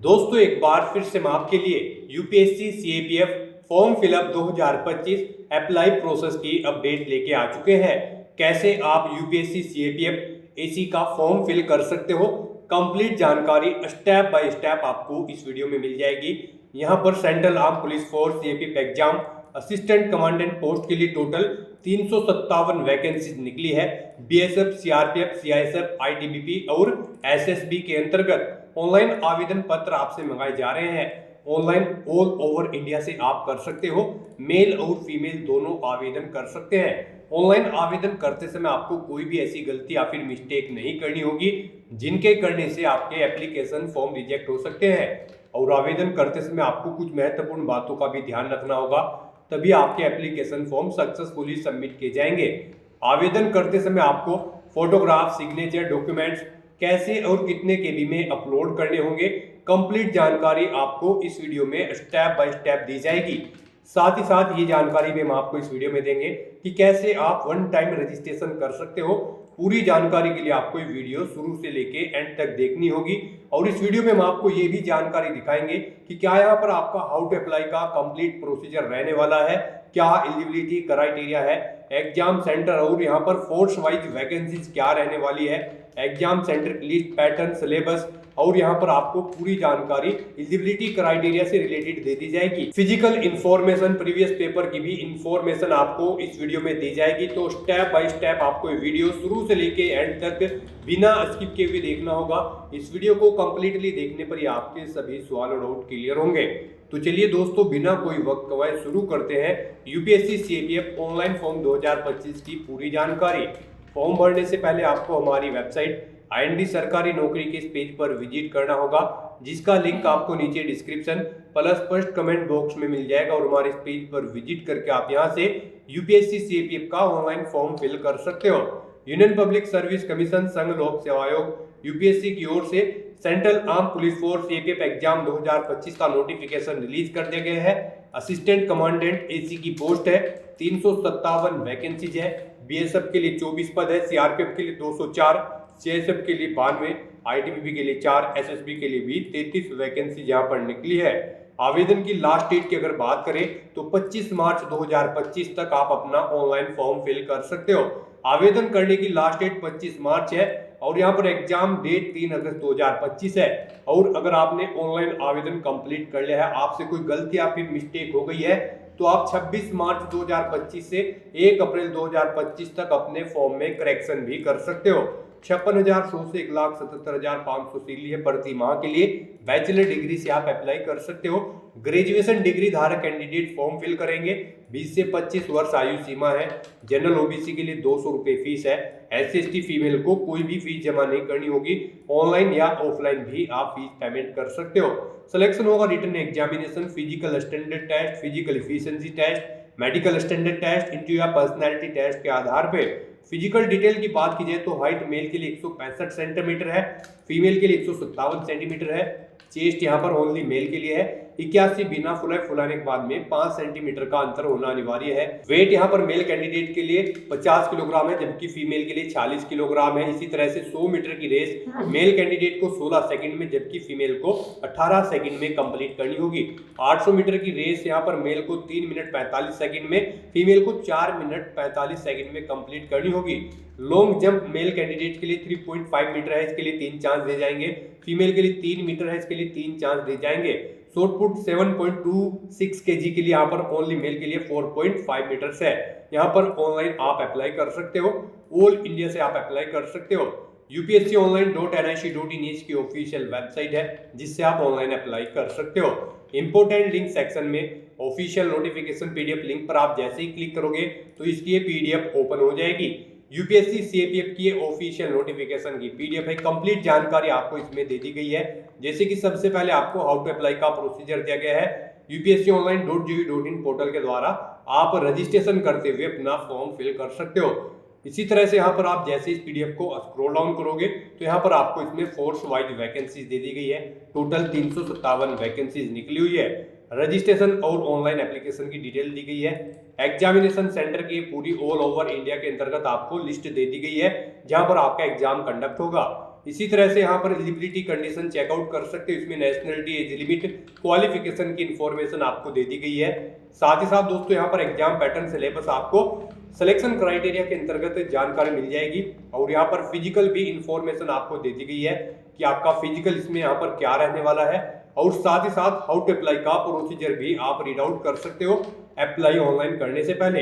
दोस्तों एक बार फिर से मैं आपके लिए UPSC CAPF form fill up 2025 apply process की अपडेट लेके आ चुके हैं। कैसे आप यूपीएससी सीएपीएफ एसी का फॉर्म फिल कर सकते हो, कंप्लीट जानकारी स्टेप बाय स्टेप आपको इस वीडियो में मिल जाएगी। यहाँ पर central arm police force CAPF exam assistant commandant post के लिए टोटल 357 वैकेंसीज निकली है। बीएसएफ, सीआरपीएफ, सीआईएसएफ, आईटीबीपी और एसएसबी के अंतर्गत ऑनलाइन आवेदन पत्र आपसे मंगाए जा रहे हैं। ऑनलाइन ऑल ओवर इंडिया से आप कर सकते हो, मेल और फीमेल दोनों आवेदन कर सकते हैं। ऑनलाइन आवेदन करते समय आपको कोई भी ऐसी गलती या फिर मिस्टेक नहीं करनी होगी जिनके करने से आपके एप्लीकेशन फॉर्म रिजेक्ट हो सकते हैं। और आवेदन करते समय आपको कुछ महत्वपूर्ण बातों का भी ध्यान रखना होगा, तभी आपके एप्लीकेशन फॉर्म सक्सेसफुली सबमिट किए जाएंगे। आवेदन करते समय आपको फोटोग्राफ, सिग्नेचर, डॉक्यूमेंट्स कैसे और कितने केबी में अपलोड करने होंगे, कंप्लीट जानकारी आपको इस वीडियो में स्टेप बाय स्टेप दी जाएगी। साथ ही साथ ये जानकारी भी हम आपको इस वीडियो में देंगे कि कैसे आप वन टाइम रजिस्ट्रेशन कर सकते हो। पूरी जानकारी के लिए आपको ये वीडियो शुरू से लेके एंड तक देखनी होगी। और इस वीडियो में हम आपको ये भी जानकारी दिखाएंगे कि क्या यहाँ पर आपका हाउ टू अप्लाई का कंप्लीट प्रोसीजर रहने वाला है, क्या एलिजिबिलिटी क्राइटेरिया है, एग्जाम सेंटर और यहाँ पर फोर्स वाइज वैकेंसीज क्या रहने वाली है, एग्जाम सेंटर की लिस्ट, पैटर्न, सिलेबस और यहाँ पर आपको पूरी जानकारी एलिजिबिलिटी क्राइटेरिया से रिलेटेड दे दी जाएगी। फिजिकल इंफॉर्मेशन, प्रीवियस पेपर की भी इंफॉर्मेशन आपको इस वीडियो में दी जाएगी। तो स्टेप बाय स्टेप आपको ये वीडियो शुरू से लेके एंड तक बिना स्किप के भी देखना होगा। इस वीडियो को कंप्लीटली देखने पर ही आपके सभी सवाल और डाउट क्लियर होंगे। तो चलिए दोस्तों, बिना कोई वक्त गवाए शुरू करते हैं यूपीएससी सीएपीएफ ऑनलाइन फॉर्म 2025 की पूरी जानकारी। फॉर्म भरने से पहले आपको हमारी वेबसाइट आईएनडी सरकारी नौकरी के इस पेज पर विजिट करना होगा, जिसका लिंक आपको नीचे description plus first comment box में मिल जाएगा। और हमारे इस पेज पर विजिट करके आप यहां से यूपीएससी सीएपीएफ का ऑनलाइन फॉर्म फिल कर सकते हो। यूनियन पब्लिक सर्विस कमीशन, संघ लोक सेवा आयोग यूपीएससी की ओर से central arm police force CAPF exam 2025 का नोटिफिकेशन रिलीज कर दिया गया है। असिस्टेंट कमांडेंट एसी की पोस्ट है, 357 वैकेंसीज है। बीएसएफ के लिए 24 पद है, सीआरपीएफ के लिए 204, सीएसएफ के लिए 92, आईटीबीपी के लिए 4, एसएसबी के लिए भी 33 वैकेंसी यहाँ पर निकली है। आवेदन की लास्ट डेट की अगर बात करें तो 25 मार्च 2025 तक आप अपना ऑनलाइन फॉर्म फिल कर सकते हो। आवेदन करने की लास्ट डेट 25 मार्च है और यहाँ पर एग्जाम डेट 3 अगस्त 2025 है। और अगर आपने ऑनलाइन आवेदन कंप्लीट कर लिया है, आपसे कोई गलती या फिर मिस्टेक हो गई है, तो आप 26 मार्च 2025 से 1 अप्रैल 2025 तक अपने फॉर्म में करेक्शन भी कर सकते हो। 56,100 से 1,77,500 सीढ़ी है प्रति माह के लिए। बैचलर डिग्री से आप अप्लाई कर सकते हो। ग्रेजुएशन डिग्री धारक कैंडिडेट फॉर्म फिल करेंगे। 20 से 25 वर्ष आयु सीमा है। जनरल ओबीसी के लिए 200 रुपए फीस है। SC/ST फीमेल को कोई भी फीस जमा नहीं करनी होगी। ऑनलाइन या ऑफलाइन भी आप फीस पेमेंट कर सकते हो। सिलेक्शन होगा written examination, physical standard test, physical efficiency test, medical standard test, interview या पर्सनैलिटी टेस्ट के आधार पर। फिजिकल डिटेल की बात की जाए तो हाइट मेल के लिए 165 सेंटीमीटर है, फीमेल के लिए 157 सेंटीमीटर है। चेस्ट यहाँ पर ओनली मेल के लिए है। 81 बिना फुलाने के बाद में 5 सेंटीमीटर का अंतर होना अनिवार्य है। वेट यहाँ पर मेल कैंडिडेट के लिए 50 किलोग्राम है, जबकि फीमेल के लिए 40 किलोग्राम है। इसी तरह से 100 मीटर की रेस मेल कैंडिडेट को 16 सेकंड में, जबकि फीमेल को 18 सेकंड में कंप्लीट करनी होगी। 800 मीटर की रेस यहाँ पर मेल को 3 मिनट 45 सेकंड में, फीमेल को 4 मिनट 45 सेकंड में कंप्लीट करनी होगी। लॉन्ग जंप मेल कैंडिडेट के लिए 3.5 मीटर है, इसके लिए 3 चांस दे जाएंगे। फीमेल के लिए 3 मीटर है, इसके लिए 3 चांस दे जाएंगे। शॉर्ट पुट 7.26 kg के लिए यहाँ पर ओनली मेल के लिए 4.5 मीटर है। यहाँ पर ऑनलाइन आप अप्लाई कर सकते हो। ऑल इंडिया से आप अप्लाई कर सकते हो। upsconline.nic.in की ऑफिशियल वेबसाइट है, जिससे आप ऑनलाइन अप्लाई कर सकते हो। इंपोर्टेंट लिंक सेक्शन में ऑफिशियल नोटिफिकेशन पीडीएफ लिंक पर आप जैसे ही क्लिक करोगे तो इसकी ये पीडीएफ ओपन हो जाएगी। यूपीएससी सीएपीएफ की ऑफिशियल नोटिफिकेशन की पीडीएफ है। कंप्लीट जानकारी आपको इसमें दे दी गई है। जैसे कि सबसे पहले आपको हाउ टू अप्लाई का प्रोसीजर दिया गया है। upsconline.gov.in पोर्टल के द्वारा आप रजिस्ट्रेशन करते हुए अपना फॉर्म फिल कर सकते हो। इसी तरह से यहाँ पर आप जैसे इस पीडीएफ को स्क्रॉल डाउन करोगे तो यहाँ पर आपको इसमें फोर्स वाइज वैकेंसीज दे दी गई है। टोटल 357 वैकेंसीज निकली हुई है। रजिस्ट्रेशन और ऑनलाइन एप्लीकेशन की डिटेल दी गई है। एग्जामिनेशन सेंटर की पूरी ऑल ओवर इंडिया के अंतर्गत आपको लिस्ट दे दी गई है, जहां पर आपका एग्जाम कंडक्ट होगा। इसी तरह से यहाँ पर एलिजिबिलिटी कंडीशन चेकआउट कर सकते हो। इसमें नेशनलिटी, एज लिमिट, क्वालिफिकेशन की इंफॉर्मेशन आपको दे दी गई है। साथ ही साथ दोस्तों यहाँ पर एग्जाम पैटर्न, सिलेबस आपको सिलेक्शन क्राइटेरिया के अंतर्गत जानकारी मिल जाएगी। और यहाँ पर फिजिकल भी इंफॉर्मेशन आपको दे दी गई है कि आपका फिजिकल इसमें यहाँ पर क्या रहने वाला है। और साथ ही साथ हाउ टू अप्लाई का प्रोसीजर भी आप रीड आउट कर सकते हो अप्लाई ऑनलाइन करने से पहले।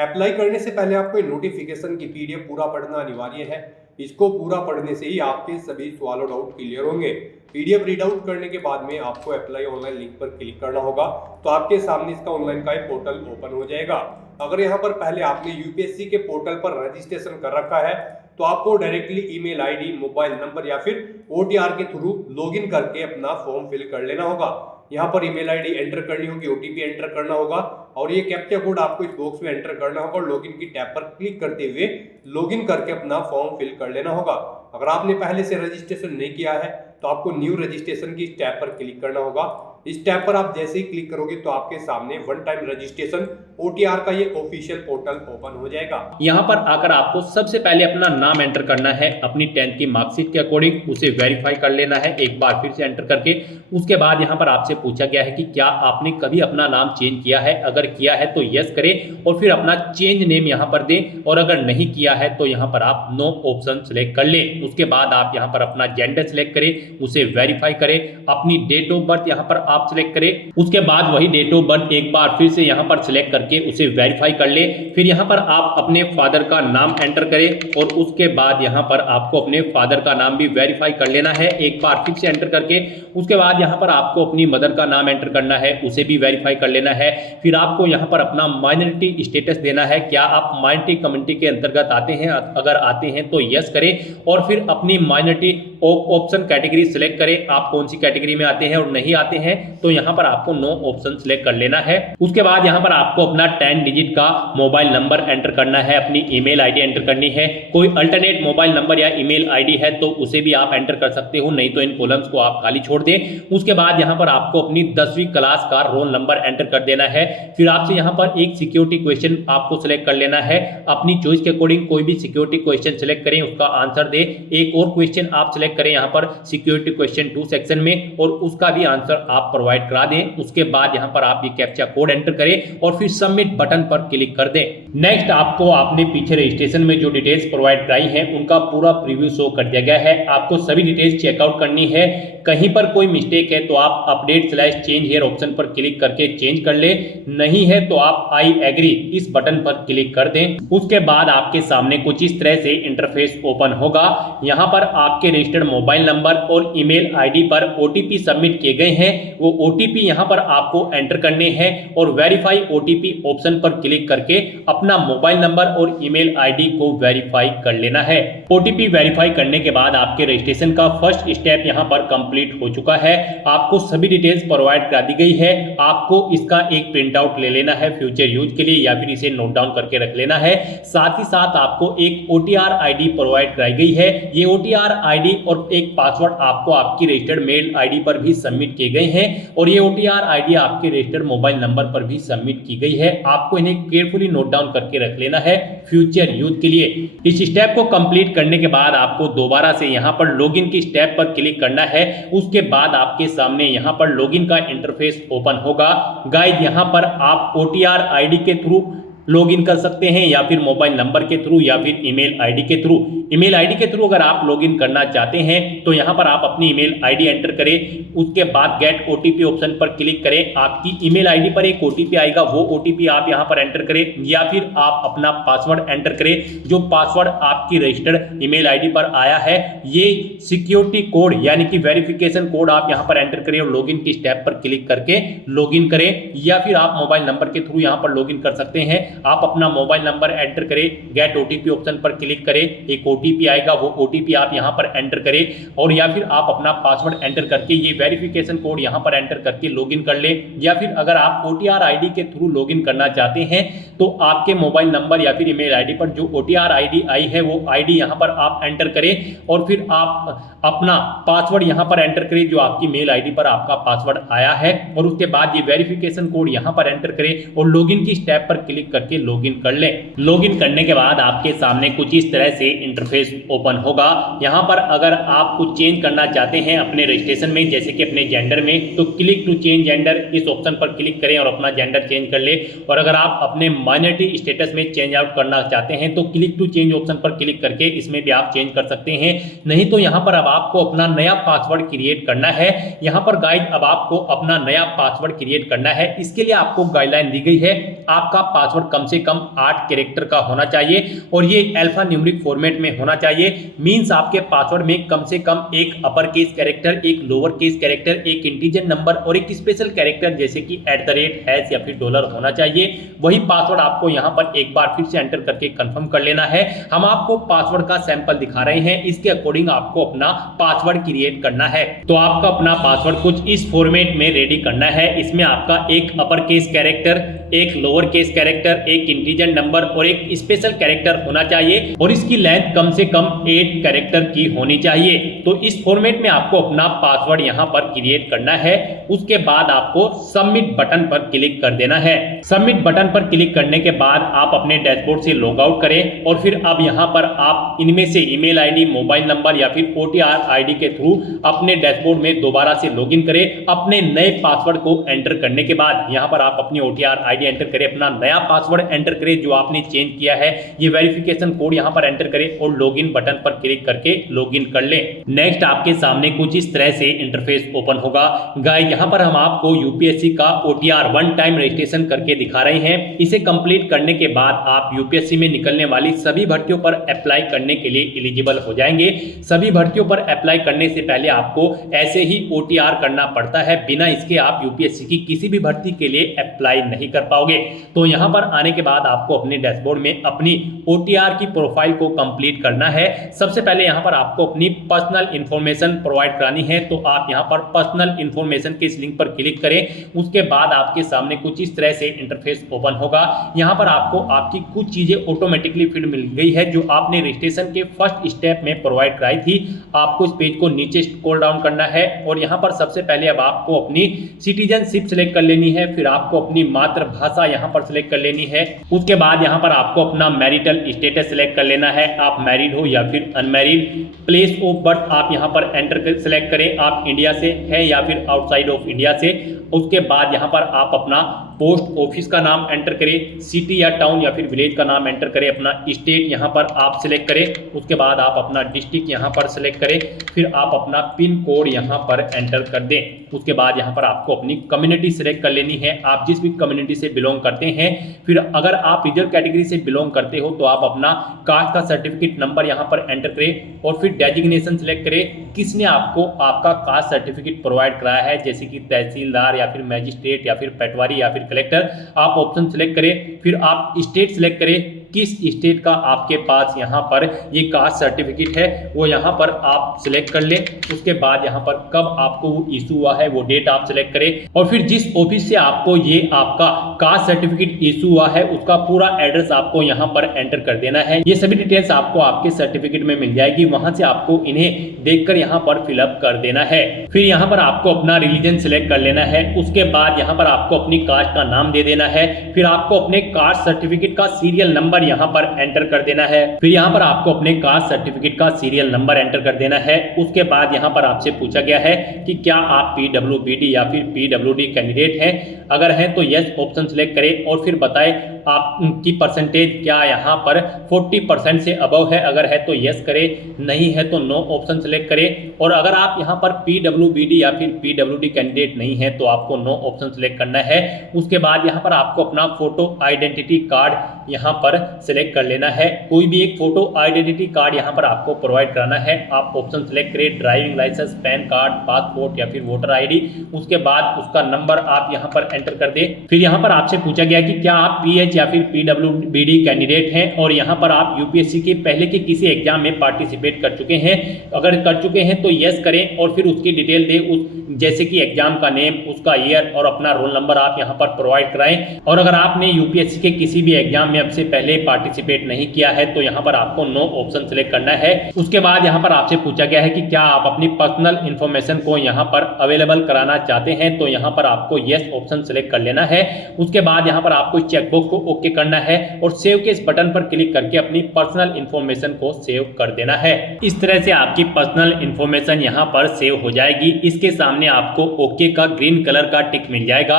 अप्लाई करने से पहले आपको नोटिफिकेशन की पीडीएफ पूरा पढ़ना अनिवार्य है। इसको पूरा पढ़ने से ही आपके सभी सवाल और डाउट क्लियर होंगे। पीडीएफ रीड आउट करने के बाद में आपको अप्लाई ऑनलाइन लिंक पर क्लिक करना होगा, तो आपके सामने इसका ऑनलाइन का एक पोर्टल ओपन हो जाएगा। अगर यहाँ पर पहले आपने यूपीएससी के पोर्टल पर रजिस्ट्रेशन कर रखा है तो आपको directly email ID, mobile number या फिर ओटीआर के थ्रू लॉगिन करके अपना फॉर्म फिल कर लेना होगा। यहाँ पर ईमेल आईडी एंटर करनी होगी, ओटीपी एंटर करना होगा और ये कैप्चा कोड आपको इस बॉक्स में एंटर करना होगा और लॉगिन की टैब पर क्लिक करते हुए लॉगिन करके अपना फॉर्म फिल कर लेना होगा। अगर आपने पहले से रजिस्ट्रेशन नहीं किया है तो आपको न्यू रजिस्ट्रेशन की टैब पर क्लिक करना होगा। इस टैब पर आप जैसे ही क्लिक करोगे तो आपके सामने वन टाइम रजिस्ट्रेशन ओटीआर का ये ऑफिशियल पोर्टल ओपन हो जाएगा। यहाँ पर आकर आपको सबसे पहले अपना नाम एंटर करना है, अपनी 10th की मार्कशीट के अकॉर्डिंग उसे वेरीफाई कर लेना है एक बार फिर से एंटर करके। उसके बाद यहाँ पर आपसे पूछा गया है कि क्या आपने कभी अपना नाम चेंज किया है, अगर किया है तो यस करें और फिर अपना चेंज नेम यहाँ पर दें, और अगर नहीं किया है तो यहाँ पर आप नो ऑप्शन सिलेक्ट कर लें। उसके बाद आप यहाँ पर अपना जेंडर सिलेक्ट करें, उसे वेरीफाई करें, अपनी डेट ऑफ बर्थ यहाँ पर आप सिलेक्ट करें। उसके बाद वही डेट ऑफ बर्थ एक बार फिर से यहाँ पर सिलेक्ट करके उसे वेरीफाई कर ले। फिर यहाँ पर आप अपने फादर का नाम एंटर करें और उसके बाद यहाँ पर आपको अपने फादर का नाम भी वेरीफाई कर लेना है एक बार फिर से एंटर करके। उसके बाद यहाँ पर आपको अपनी मदर का नाम एंटर करना है, उसे भी वेरीफाई कर लेना है। फिर आपको यहाँ पर अपना माइनॉरिटी स्टेटस देना है, क्या आप माइनॉरिटी कम्युनिटी के अंतर्गत आते हैं, अगर आते हैं तो यस करें और फिर अपनी माइनॉरिटी ऑप्शन कैटेगरी सिलेक्ट करें, आप कौन सी कैटेगरी में आते हैं और नहीं आते हैं तो यहाँ पर आपको नो ऑप्शन सिलेक्ट कर लेना है। उसके बाद यहाँ पर आपको अपना 10 डिजिट का मोबाइल नंबर एंटर करना है, अपनी ईमेल आईडी एंटर करनी है। कोई अल्टरनेट मोबाइल नंबर या ईमेल आईडी है तो उसे भी आप एंटर कर सकते हो, नहीं तो इन कॉलम्स को आप खाली छोड़ दें। उसके बाद यहाँ पर आपको अपनी 10वीं क्लास का रोल नंबर एंटर कर देना है। फिर आपसे यहाँ पर एक सिक्योरिटी क्वेश्चन आपको सिलेक्ट कर लेना है, अपनी चॉइस के अकॉर्डिंग कोई भी सिक्योरिटी क्वेश्चन सिलेक्ट करें, उसका आंसर दे। एक और क्वेश्चन आप सिलेक्ट करें यहाँ पर सिक्योरिटी क्वेश्चन 2 सेक्शन में और उसका भी आंसर आप प्रोवाइड करा दें। उसके बाद यहाँ पर आप ये कैप्चा कोड एंटर करें और फिर सबमिट बटन पर क्लिक कर दें। नेक्स्ट आपको आपने पीछे रजिस्ट्रेशन में जो डिटेल्स प्रोवाइड कराई हैं उनका पूरा प्रीव्यू शो कर दिया गया है। आपको सभी डिटेल्स चेकआउट करनी है। कहीं पर कोई मिस्टेक है तो आप अपडेट/चेंज हियर ऑप्शन पर क्लिक करके चेंज कर ले, नहीं है तो आप आई एग्री इस बटन पर क्लिक कर दें। उसके बाद आपके सामने कुछ इस तरह से इंटरफेस ओपन होगा। यहाँ पर आपके रजिस्टर्ड मोबाइल नंबर और ईमेल आईडी पर ओटीपी सबमिट किए गए हैं, वो ओटीपी यहाँ पर आपको एंटर करने हैं और वेरीफाई ओटीपी ऑप्शन पर क्लिक करके अपना मोबाइल नंबर और ईमेल आईडी को वेरीफाई कर लेना है। ओटीपी वेरीफाई करने के बाद आपके रजिस्ट्रेशन का फर्स्ट स्टेप यहाँ पर कंप्लीट हो चुका है। आपको सभी डिटेल्स प्रोवाइड करा दी गई है। आपको इसका एक प्रिंट आउट ले लेना है फ्यूचर यूज के लिए या फिर इसे नोट डाउन करके रख लेना है। साथ ही साथ आपको एक ओटीआर आईडी प्रोवाइड कराई गई है। ये ओटीआर आईडी और एक पासवर्ड आपको आपकी रजिस्टर्ड मेल आईडी पर भी सबमिट किए गए हैं और ये ओटीआर आईडी आपके रजिस्टर्ड मोबाइल नंबर पर भी सबमिट की गई है। आपको इन्हें केयरफुली नोट डाउन करके रख लेना है फ्यूचर यूज के लिए। इस स्टेप को कंप्लीट करने के बाद आपको दोबारा से यहाँ पर लॉगिन की स्टेप पर क्लिक करना है। उसके बाद आपके सामने यहाँ पर लॉगिन का इंटरफेस ओपन होगा। गाइस यहाँ पर आप ओटीआर आईडी के थ्रू लॉगिन कर सकते हैं या फिर मोबाइल नंबर के थ्रू या फिर ईमेल आईडी के थ्रू। ईमेल आईडी के थ्रू अगर आप लॉगिन करना चाहते हैं तो यहाँ पर आप अपनी ईमेल आईडी एंटर करें। उसके बाद गेट ओटीपी ऑप्शन पर क्लिक करें। आपकी ईमेल आईडी पर एक ओटीपी आएगा, वो ओटीपी आप यहाँ पर एंटर करें या फिर आप अपना पासवर्ड एंटर करें। जो पासवर्ड आपकी रजिस्टर्ड ईमेल आईडी पर आया है ये सिक्योरिटी कोड यानी कि वेरिफिकेशन कोड आप यहाँ पर एंटर करें और लॉगिन की स्टेप पर क्लिक करके लॉगिन करें या फिर आप मोबाइल नंबर के थ्रू यहाँ पर लॉगिन कर सकते हैं। आप अपना मोबाइल नंबर एंटर करें, गेट ओटीपी ऑप्शन पर क्लिक करें, एक ओटीपी आएगा, वो ओटीपी आप यहां पर एंटर करें और या फिर आप अपना पासवर्ड एंटर करके ये वेरिफिकेशन कोड यहां पर एंटर करके लॉगिन कर लें। या फिर अगर आप ओटीआर आईडी के थ्रू लॉगिन करना चाहते हैं तो आपके मोबाइल नंबर या फिर ईमेल आईडी पर जो ओटीआर आईडी आई है वो आईडी यहां पर आप एंटर करें और फिर आप अपना पासवर्ड यहां पर एंटर करें जो आपकी मेल आईडी पर आपका पासवर्ड आया है और उसके बाद ये वेरिफिकेशन कोड यहां पर एंटर करें और लॉगिन की स्टेप पर क्लिक करके करके लॉगिन कर लें। लॉगिन करने के बाद आपके सामने कुछ इस तरह से इंटरफेस ओपन होगा। यहाँ पर अगर आप कुछ चेंज करना चाहते हैं अपने रजिस्ट्रेशन में, जैसे कि अपने जेंडर में, तो क्लिक टू चेंज जेंडर इस ऑप्शन पर क्लिक करें और अपना जेंडर चेंज कर ले। और अगर आप अपने माइनॉरिटी स्टेटस में चेंज आउट करना चाहते हैं तो क्लिक टू चेंज ऑप्शन पर क्लिक करके इसमें भी आप चेंज कर सकते हैं। नहीं तो यहाँ पर अब आपको अपना नया पासवर्ड क्रिएट करना है। यहाँ पर गाइड अब आपको अपना नया पासवर्ड क्रिएट करना है। इसके लिए आपको गाइडलाइन दी गई है, आपका पासवर्ड कम से कम 8 कैरेक्टर का होना चाहिए और ये अल्फा न्यूमेरिक फॉर्मेट में होना चाहिए। मींस आपके पासवर्ड में कम से कम एक अपर केस कैरेक्टर, एक लोअर केस कैरेक्टर, एक इंटीजर नंबर और एक स्पेशल कैरेक्टर जैसे कि @ या फिर डॉलर होना चाहिए। वही पासवर्ड आपको यहाँ पर एक बार फिर से एंटर करके कंफर्म कर लेना है। हम आपको पासवर्ड का सैंपल दिखा रहे हैं, इसके अकॉर्डिंग आपको अपना पासवर्ड क्रिएट करना है। तो आपका अपना पासवर्ड कुछ इस फॉर्मेट में रेडी करना है। इसमें आपका एक अपर केस कैरेक्टर, एक लोअर केस कैरेक्टर, एक इंटीजर नंबर और एक स्पेशल कैरेक्टर होना चाहिए और इसकी लेंथ कम से कम 8 कैरेक्टर की होनी चाहिए। तो इस फॉर्मेट में आपको अपना पासवर्ड यहाँ पर क्रिएट करना है। उसके बाद आपको सबमिट बटन पर क्लिक कर देना है। सबमिट बटन पर क्लिक करने के बाद आप अपने डैशबोर्ड से लॉग आउट करें और फिर अब यहाँ पर आप इनमें से ईमेल आईडी, मोबाइल नंबर या फिर OTR आईडी के थ्रू अपने डैशबोर्ड में दोबारा से लॉगिन करें। अपने नए पासवर्ड को एंटर करने के बाद यहाँ पर आप अपनी OTR आईडी एंटर करें, अपना नया पासवर्ड एंटर करें जो आपने चेंज किया है, ये वेरिफिकेशन कोड यहाँ पर एंटर करें और लॉगिन बटन पर क्लिक करके लॉगिन कर लें। नेक्स्ट आपके सामने कुछ इस तरह से इंटरफेस ओपन होगा। गाइस यहाँ पर हम आपको यूपीएससी का OTR 1 टाइम रजिस्ट्रेशन करके दिखा रहे हैं। इसे कंप्लीट करने के बाद आप यूपीएससी में निकलने वाली सभी भर्तियों पर अप्लाई करने के लिए एलिजिबल हो जाएंगे। सभी भर्तियों पर अप्लाई करने से पहले आपको ऐसे ही OTR करना पड़ता है, बिना इसके आप यूपीएससी की किसी भी भर्ती के लिए अप्लाई नहीं कर पाओगे। तो यहाँ पर आने के बाद आपको अपने डैशबोर्ड में अपनी OTR की प्रोफाइल को कंप्लीट करना है। सबसे पहले यहाँ पर आपको अपनी पर्सनल इंफॉर्मेशन प्रोवाइड करानी है, तो आप यहाँ पर पर्सनल इंफॉर्मेशन के इस लिंक पर क्लिक करें। उसके बाद आपके सामने कुछ इस तरह से इंटरफेस ओपन होगा। यहाँ पर आपको आपकी कुछ चीजें ऑटोमेटिकली फिर मिल गई है जो आपने रजिस्ट्रेशन के फर्स्ट स्टेप में प्रोवाइड कराई थी। आपको इस पेज को नीचे स्क्रॉल डाउन करना है और यहाँ पर सबसे पहले अब आपको अपनी सिटीजनशिप सेलेक्ट कर लेनी है, फिर आपको अपनी मातृभाषा यहाँ पर सिलेक्ट कर लेनी है। उसके बाद यहाँ पर आपको अपना मैरिटल स्टेटस सिलेक्ट कर लेना है, आप मैरिड हो या फिर अनमैरिड। प्लेस ऑफ बर्थ आप यहाँ पर एंटर सेलेक्ट करें, आप इंडिया से है या फिर आउटसाइड ऑफ इंडिया से। उसके बाद यहाँ पर आप अपना पोस्ट ऑफिस का नाम एंटर करें, सिटी या टाउन या फिर विलेज का नाम एंटर करें, अपना स्टेट यहाँ पर आप सिलेक्ट करें। उसके बाद आप अपना डिस्ट्रिक्ट यहाँ पर सिलेक्ट करें, फिर आप अपना पिन कोड यहाँ पर एंटर कर दें। उसके बाद यहाँ पर आपको अपनी कम्युनिटी सिलेक्ट कर लेनी है, आप जिस भी कम्युनिटी से बिलोंग करते हैं। फिर अगर आप रिजर्व कैटेगरी से बिलोंग करते हो तो आप अपना कास्ट का सर्टिफिकेट नंबर यहाँ पर एंटर करें और फिर डेजिग्नेशन सिलेक्ट करें, किसने आपको आपका कास्ट सर्टिफिकेट प्रोवाइड कराया है, जैसे कि तहसीलदार या फिर मैजिस्ट्रेट या फिर पटवारी या फिर कलेक्टर। आप ऑप्शन सिलेक्ट करें, फिर आप स्टेट सिलेक्ट करें, किस स्टेट का आपके पास यहाँ पर ये कास्ट सर्टिफिकेट है वो यहाँ पर आप सिलेक्ट कर लें। उसके बाद यहाँ पर कब आपको वो इशू हुआ है वो डेट आप सिलेक्ट करें और फिर जिस ऑफिस से आपको ये आपका कास्ट सर्टिफिकेट इशू हुआ है उसका पूरा एड्रेस आपको यहाँ पर एंटर कर देना है। ये सभी डिटेल्स आपको आपके सर्टिफिकेट में मिल जाएगी, वहां से आपको इन्हें देखकर यहाँ पर फिलअप कर देना है। फिर यहाँ पर आपको अपना रिलीजन सिलेक्ट कर लेना है। उसके बाद यहाँ पर आपको अपनी कास्ट का नाम दे देना है, फिर आपको अपने कास्ट सर्टिफिकेट का सीरियल नंबर यहाँ पर एंटर कर देना है। फिर यहाँ पर आपको अपने कास्ट सर्टिफिकेट का सीरियल नंबर एंटर कर देना है। उसके बाद यहाँ पर आपसे पूछा गया है कि क्या आप PWBD या फिर PWD कैंडिडेट हैं, अगर हैं तो यस ऑप्शन सिलेक्ट करें और फिर बताएं आपकी परसेंटेज क्या यहाँ पर 40% से अबव है, अगर है तो यस करें, नहीं है तो नो ऑप्शन सिलेक्ट करें। और अगर आप यहाँ पर PWBD या फिर PWD कैंडिडेट नहीं है तो आपको नो ऑप्शन सिलेक्ट करना है। उसके बाद यहाँ पर आपको अपना फोटो आइडेंटिटी कार्ड यहाँ पर सिलेक्ट कर लेना है, कोई भी एक फोटो आइडेंटिटी कार्ड यहाँ पर आपको प्रोवाइड कराना है। आप ऑप्शन सिलेक्ट करें, driving licence, PAN card, passport या फिर वोटर ID। उसके बाद उसका नंबर आप यहाँ पर एंटर कर दें। फिर यहाँ पर आपसे पूछा गया कि क्या आप PH या फिर PWBD कैंडिडेट हैं और यहाँ पर आप यूपीएससी के पहले के किसी एग्जाम में पार्टिसिपेट कर चुके हैं, अगर कर चुके हैं तो यस करें और फिर उसकी डिटेल दे, उस जैसे कि एग्जाम का नेम, उसका ईयर और अपना रोल नंबर आप यहाँ पर प्रोवाइड कराएं। और अगर आपने यूपीएससी के किसी भी एग्जाम में अब से पहले पार्टिसिपेट नहीं किया है तो यहाँ पर आपको नो ऑप्शन सिलेक्ट करना है। उसके बाद यहाँ पर आपसे पूछा गया है कि क्या आप अपनी पर्सनल इंफॉर्मेशन को यहाँ पर अवेलेबल कराना चाहते हैं, तो यहाँ पर आपको यस ऑप्शन सिलेक्ट कर लेना है। उसके बाद यहाँ पर आपको चेकबॉक्स को को ओके करना है और सेव के इस बटन पर क्लिक करके अपनी पर्सनल इंफॉर्मेशन को सेव कर देना है। इस तरह से आपकी पर्सनल इंफॉर्मेशन यहाँ पर सेव हो जाएगी। इसके सामने आपको ओके का ग्रीन कलर का टिक मिल जाएगा।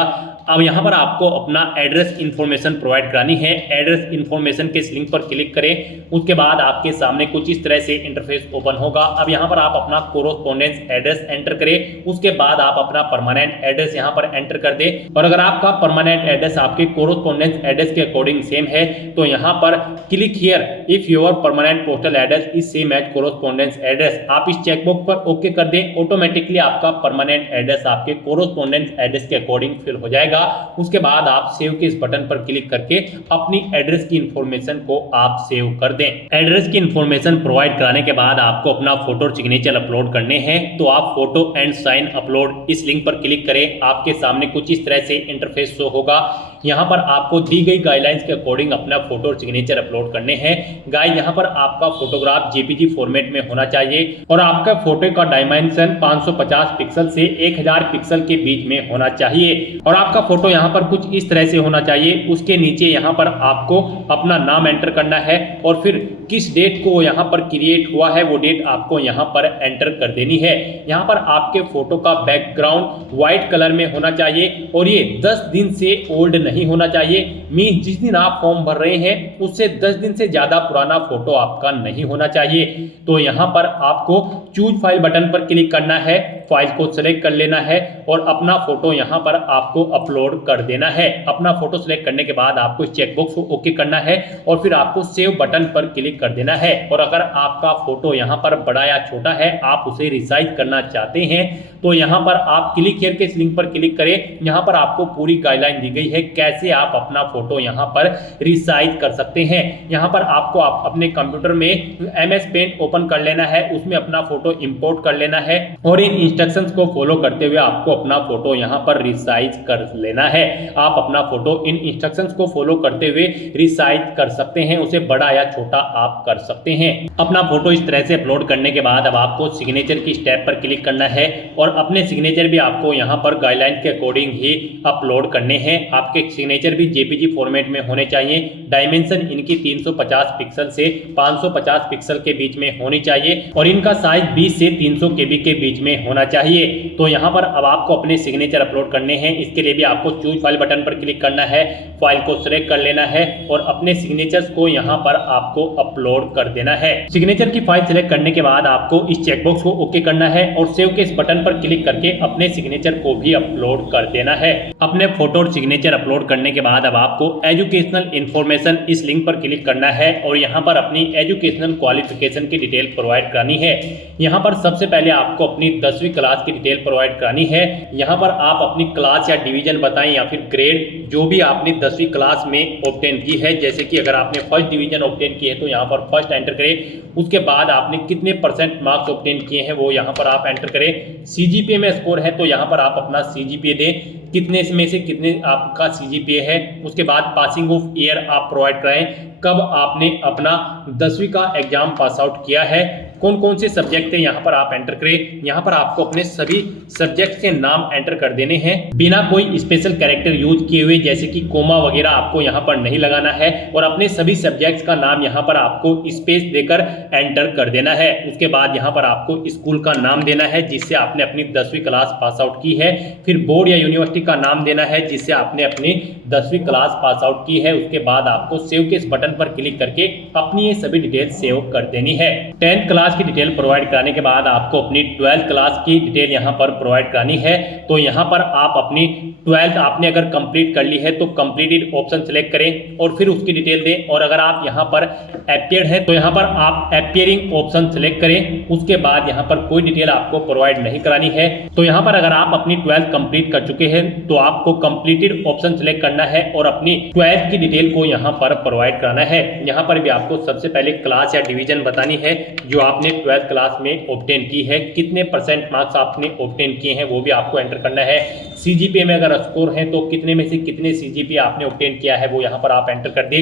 अब यहाँ पर आपको अपना एड्रेस इन्फॉर्मेशन प्रोवाइड करानी है। एड्रेस इन्फॉर्मेशन के इस लिंक पर क्लिक करें, उसके बाद आपके सामने कुछ इस तरह से इंटरफेस ओपन होगा। अब यहाँ पर आप अपना कोरोस्पोंडेंस एड्रेस एंटर करें, उसके बाद आप अपना परमानेंट एड्रेस यहाँ पर एंटर कर दें। और अगर आपका परमानेंट एड्रेस आपके कोरोस्पोंडेंस एड्रेस के अकॉर्डिंग सेम है तो यहाँ पर click here if your permanent postal address is same as correspondence address, आप इस चेकबॉक्स पर ओके कर दें। ऑटोमेटिकली आपका परमानेंट एड्रेस आपके कोरोस्पोंडेंस एड्रेस के अकॉर्डिंग फिल हो जाएगा। उसके बाद आप सेव के इस बटन पर क्लिक करके अपनी एड्रेस की इंफॉर्मेशन को आप सेव कर दें। एड्रेस की इंफॉर्मेशन प्रोवाइड कराने के बाद आपको अपना फोटो और सिग्नेचर अपलोड करने हैं, तो आप फोटो एंड साइन अपलोड इस लिंक पर क्लिक करें। आपके सामने कुछ इस तरह से इंटरफेस शो होगा। यहाँ पर आपको दी गई गाइडलाइंस के अकॉर्डिंग अपना फोटो और सिग्नेचर अपलोड करने हैं। गाइस यहाँ पर आपका फोटोग्राफ जेपीजी फॉर्मेट में होना चाहिए और आपका फोटो का डायमेंशन 550 पिक्सल से 1000 पिक्सल के बीच में होना चाहिए और आपका फोटो यहाँ पर कुछ इस तरह से होना चाहिए। उसके नीचे यहाँ पर आपको अपना नाम एंटर करना है और फिर किस डेट को यहाँ पर क्रिएट हुआ है वो डेट आपको यहाँ पर एंटर कर देनी है। यहाँ पर आपके फोटो का बैकग्राउंड व्हाइट कलर में होना चाहिए और ये 10 दिन से ओल्ड नहीं होना चाहिए। मींस जिस दिन आप फॉर्म भर रहे हैं उससे 10 दिन से ज्यादा पुराना फोटो आपका नहीं होना चाहिए। तो यहाँ पर आपको चूज फाइल बटन पर क्लिक करना है, फाइल को सिलेक्ट कर लेना है और अपना फोटो यहाँ पर आपको अपलोड कर देना है। अपना फोटो सिलेक्ट करने के बाद आपको इस चेकबॉक्स को ओके करना है और फिर आपको सेव बटन पर क्लिक कर देना है। और अगर आपका फोटो यहाँ पर बड़ा या छोटा है, आप उसे रिसाइज करना चाहते हैं तो यहाँ पर आप क्लिक हियर के इस लिंक पर क्लिक करें। यहाँ पर आपको पूरी गाइडलाइन दी गई है कैसे आप अपना फोटो यहाँ पर रिसाइज कर सकते हैं। यहाँ पर आपको अपने कंप्यूटर में MS पेंट ओपन कर लेना है, उसमें अपना फोटो इंपोर्ट कर लेना है और इन इंस्ट्रक्शंस को फॉलो करते हुए आपको अपना फोटो यहाँ पर रिसाइज कर लेना है। आप अपना फोटो इन इंस्ट्रक्शंस को फॉलो करते हुए रिसाइज कर सकते हैं, उसे बड़ा या छोटा आप कर सकते हैं। अपना फोटो इस तरह से अपलोड करने के बाद अब आपको सिग्नेचर की स्टेप पर क्लिक करना है और अपने सिग्नेचर भी आपको यहाँ पर गाइडलाइन के अकॉर्डिंग ही अपलोड करने हैं। आपके सिग्नेचर भी जेपीजी फॉर्मेट में होने चाहिए। डायमेंशन इनकी 350 पिक्सल से 550 पिक्सल के बीच में होनी चाहिए और इनका साइज 20 से 300 केबी के बीच में होना चाहिए। तो यहाँ पर अब आपको अपने सिग्नेचर अपलोड करने हैं। इसके लिए भी आपको चूज फाइल बटन पर क्लिक करना है, फाइल को सिलेक्ट कर लेना है और अपने सिग्नेचर्स को यहाँ पर आपको अपलोड कर देना है। सिग्नेचर की फाइल सिलेक्ट करने के बाद आपको इस चेकबॉक्स को ओके करना है और सेव के इस बटन पर क्लिक करके अपने सिग्नेचर को भी अपलोड कर देना है। अपने फोटो और सिग्नेचर अपलोड करने के बाद अब आपको एजुकेशनल इंफॉर्मेशन इस लिंक पर क्लिक करना है और यहाँ पर अपनी एजुकेशनल क्वालिफिकेशन की डिटेल प्रोवाइड करानी है। यहाँ पर सबसे पहले आपको अपनी 10वीं क्लास की डिटेल प्रोवाइड करानी है। यहाँ पर आप अपनी क्लास या डिवीजन बताएं या फिर ग्रेड जो भी आपने 10वीं क्लास में ऑब्टेन की है। जैसे कि अगर आपने फर्स्ट डिवीजन ऑब्टेन की है तो यहाँ पर फर्स्ट एंटर करें। उसके बाद आपने कितने % मार्क्स ऑब्टेन किए हैं वो यहाँ पर आप एंटर करें। सीजीपीए में स्कोर है तो यहाँ पर आप अपना सीजीपीए दें, कितने में से कितने आपका सीजीपीए है। उसके बाद पासिंग ऑफ ईयर आप प्रोवाइड कराएं, कब आपने अपना 10वीं का एग्जाम पास आउट किया है, कौन कौन से सब्जेक्ट थे यहाँ पर आप एंटर करें। यहाँ पर आपको अपने सभी सब्जेक्ट के नाम एंटर कर देने हैं बिना कोई स्पेशल कैरेक्टर यूज किए हुए, जैसे कि कोमा वगैरह आपको यहाँ पर नहीं लगाना है और अपने सभी सब्जेक्ट्स का नाम यहाँ पर आपको स्पेस देकर एंटर कर देना है। उसके बाद यहाँ पर आपको स्कूल का नाम देना है जिससे आपने अपनी 10वीं क्लास पास आउट की है। फिर बोर्ड या यूनिवर्सिटी का नाम देना है जिससे आपने अपनी 10वीं क्लास पास आउट की है। उसके बाद आपको सेव के इस बटन पर क्लिक करके अपनी ये सभी डिटेल सेव कर देनी है। 10th क्लास की डिटेल प्रोवाइड कराने के बाद आपको अपनी 12th क्लास की डिटेल यहाँ पर प्रोवाइड करानी है। तो यहाँ पर आप अपनी 12th आपने अगर कंप्लीट कर ली है तो कंप्लीटेड ऑप्शन सेलेक्ट करें और फिर उसकी डिटेल दें। और अगर आप यहाँ पर अपीयर्ड है तो यहाँ पर आप अपीयरिंग ऑप्शन सेलेक्ट करें। उसके बाद यहाँ पर कोई डिटेल आपको प्रोवाइड नहीं करानी है। तो यहाँ पर अगर आप अपनी 12th कंप्लीट कर चुके हैं तो आपको कंप्लीटेड ऑप्शन सेलेक्ट करना है और अपनी 12th की डिटेल को यहाँ पर प्रोवाइड कराना है। यहाँ पर भी आपको सबसे पहले क्लास या डिवीजन बतानी है जो आपने 12th क्लास में ऑब्टेन की है, कितने % मार्क्स आपने ऑब्टेन किए हैं वो भी आपको एंटर करना है। सीजीपीए में अगर स्कोर है तो कितने में से कितने सीजीपीए आपने ऑब्टेन किया है वो यहाँ पर आप एंटर कर दे।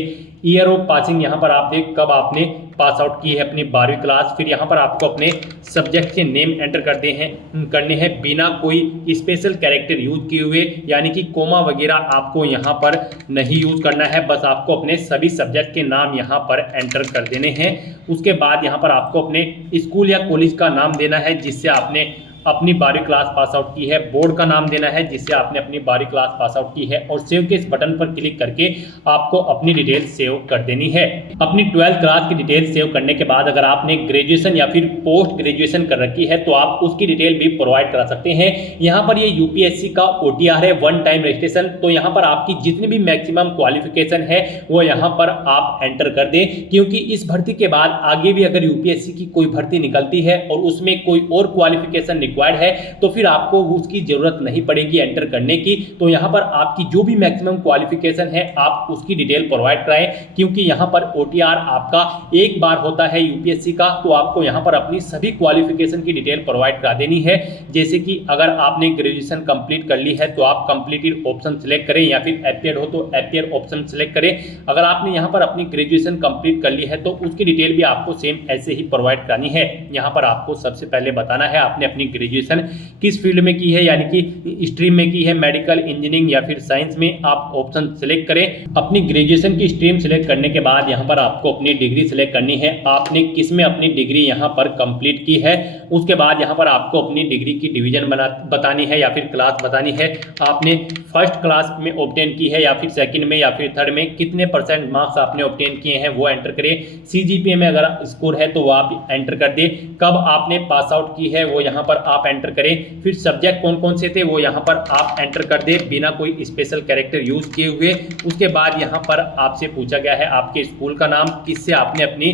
ईयर ऑफ पासिंग यहाँ पर आप देख कब आपने पास आउट की है अपनी 12वीं क्लास। फिर यहाँ पर आपको अपने सब्जेक्ट के नेम एंटर करने हैं बिना कोई स्पेशल कैरेक्टर यूज किए हुए, यानी कि कोमा वगैरह आपको यहाँ पर नहीं यूज करना है, बस आपको अपने सभी सब्जेक्ट के नाम यहाँ पर एंटर कर देने हैं। उसके बाद यहाँ पर आपको अपने स्कूल या कॉलेज का नाम देना है जिससे आपने अपनी 12वीं क्लास पास आउट की है, बोर्ड का नाम देना है जिससे आपने अपनी 12वीं क्लास पास आउट की है, और सेव के इस बटन पर क्लिक करके आपको अपनी डिटेल सेव कर देनी है। अपनी 12th क्लास की डिटेल सेव करने के बाद अगर आपने ग्रेजुएशन या फिर पोस्ट ग्रेजुएशन कर रखी है तो आप उसकी डिटेल भी प्रोवाइड करा सकते हैं। यहाँ पर ये यूपीएससी का OTR है, वन टाइम रजिस्ट्रेशन, तो यहाँ पर आपकी जितनी भी मैक्सिमम क्वालिफिकेशन है वो यहाँ पर आप एंटर कर दें, क्योंकि इस भर्ती के बाद आगे भी अगर यूपीएससी की कोई भर्ती निकलती है और उसमें कोई और क्वालिफिकेशन है तो फिर आपको उसकी जरूरत नहीं पड़ेगी एंटर करने की। तो यहां पर आपकी जो भी मैक्सिमम क्वालिफिकेशन है आप उसकी डिटेल प्रोवाइड कराएं, क्योंकि यहां पर OTR आपका एक बार होता है यूपीएससी का, तो आपको यहां पर अपनी सभी क्वालिफिकेशन की डिटेल प्रोवाइड करा देनी है। जैसे कि अगर आपने ग्रेजुएशन कंप्लीट कर ली है तो आप कंप्लीटेड ऑप्शन सिलेक्ट करें, या फिर एपियर हो तो एपियर ऑप्शन सिलेक्ट करें। अगर आपने यहां पर अपनी ग्रेजुएशन कंप्लीट कर ली है तो उसकी डिटेल भी आपको सेम ऐसे ही प्रोवाइड करानी है। यहां पर आपको सबसे पहले बताना है आपने अपनी ग्रेजुएशन किस फील्ड में की है, यानी कि स्ट्रीम में की है, मेडिकल, इंजीनियरिंग या फिर साइंस में, आप ऑप्शन सिलेक्ट करें। अपनी ग्रेजुएशन की स्ट्रीम सिलेक्ट करने के बाद यहां पर आपको अपनी डिग्री सिलेक्ट करनी है, आपने किस में अपनी डिग्री यहां पर कंप्लीट की है। उसके बाद यहां पर आपको अपनी डिग्री की डिवीजन बतानी है या फिर क्लास बतानी है, आपने फर्स्ट क्लास में ऑब्टेन की है या फिर सेकंड में या फिर थर्ड में, कितने % मार्क्स आपने ऑब्टेन किए हैं वो एंटर करें। सीजीपीए में अगर स्कोर है तो वो आप एंटर कर दे, कब आपने पास आउट की है वो यहाँ पर आप एंटर करें। फिर सब्जेक्ट कौन कौन से थे वो यहाँ पर आप एंटर कर दे बिना कोई स्पेशल कैरेक्टर यूज किए हुए। उसके बाद यहाँ पर आपसे पूछा गया है आपके स्कूल का नाम, किससे आपने अपनी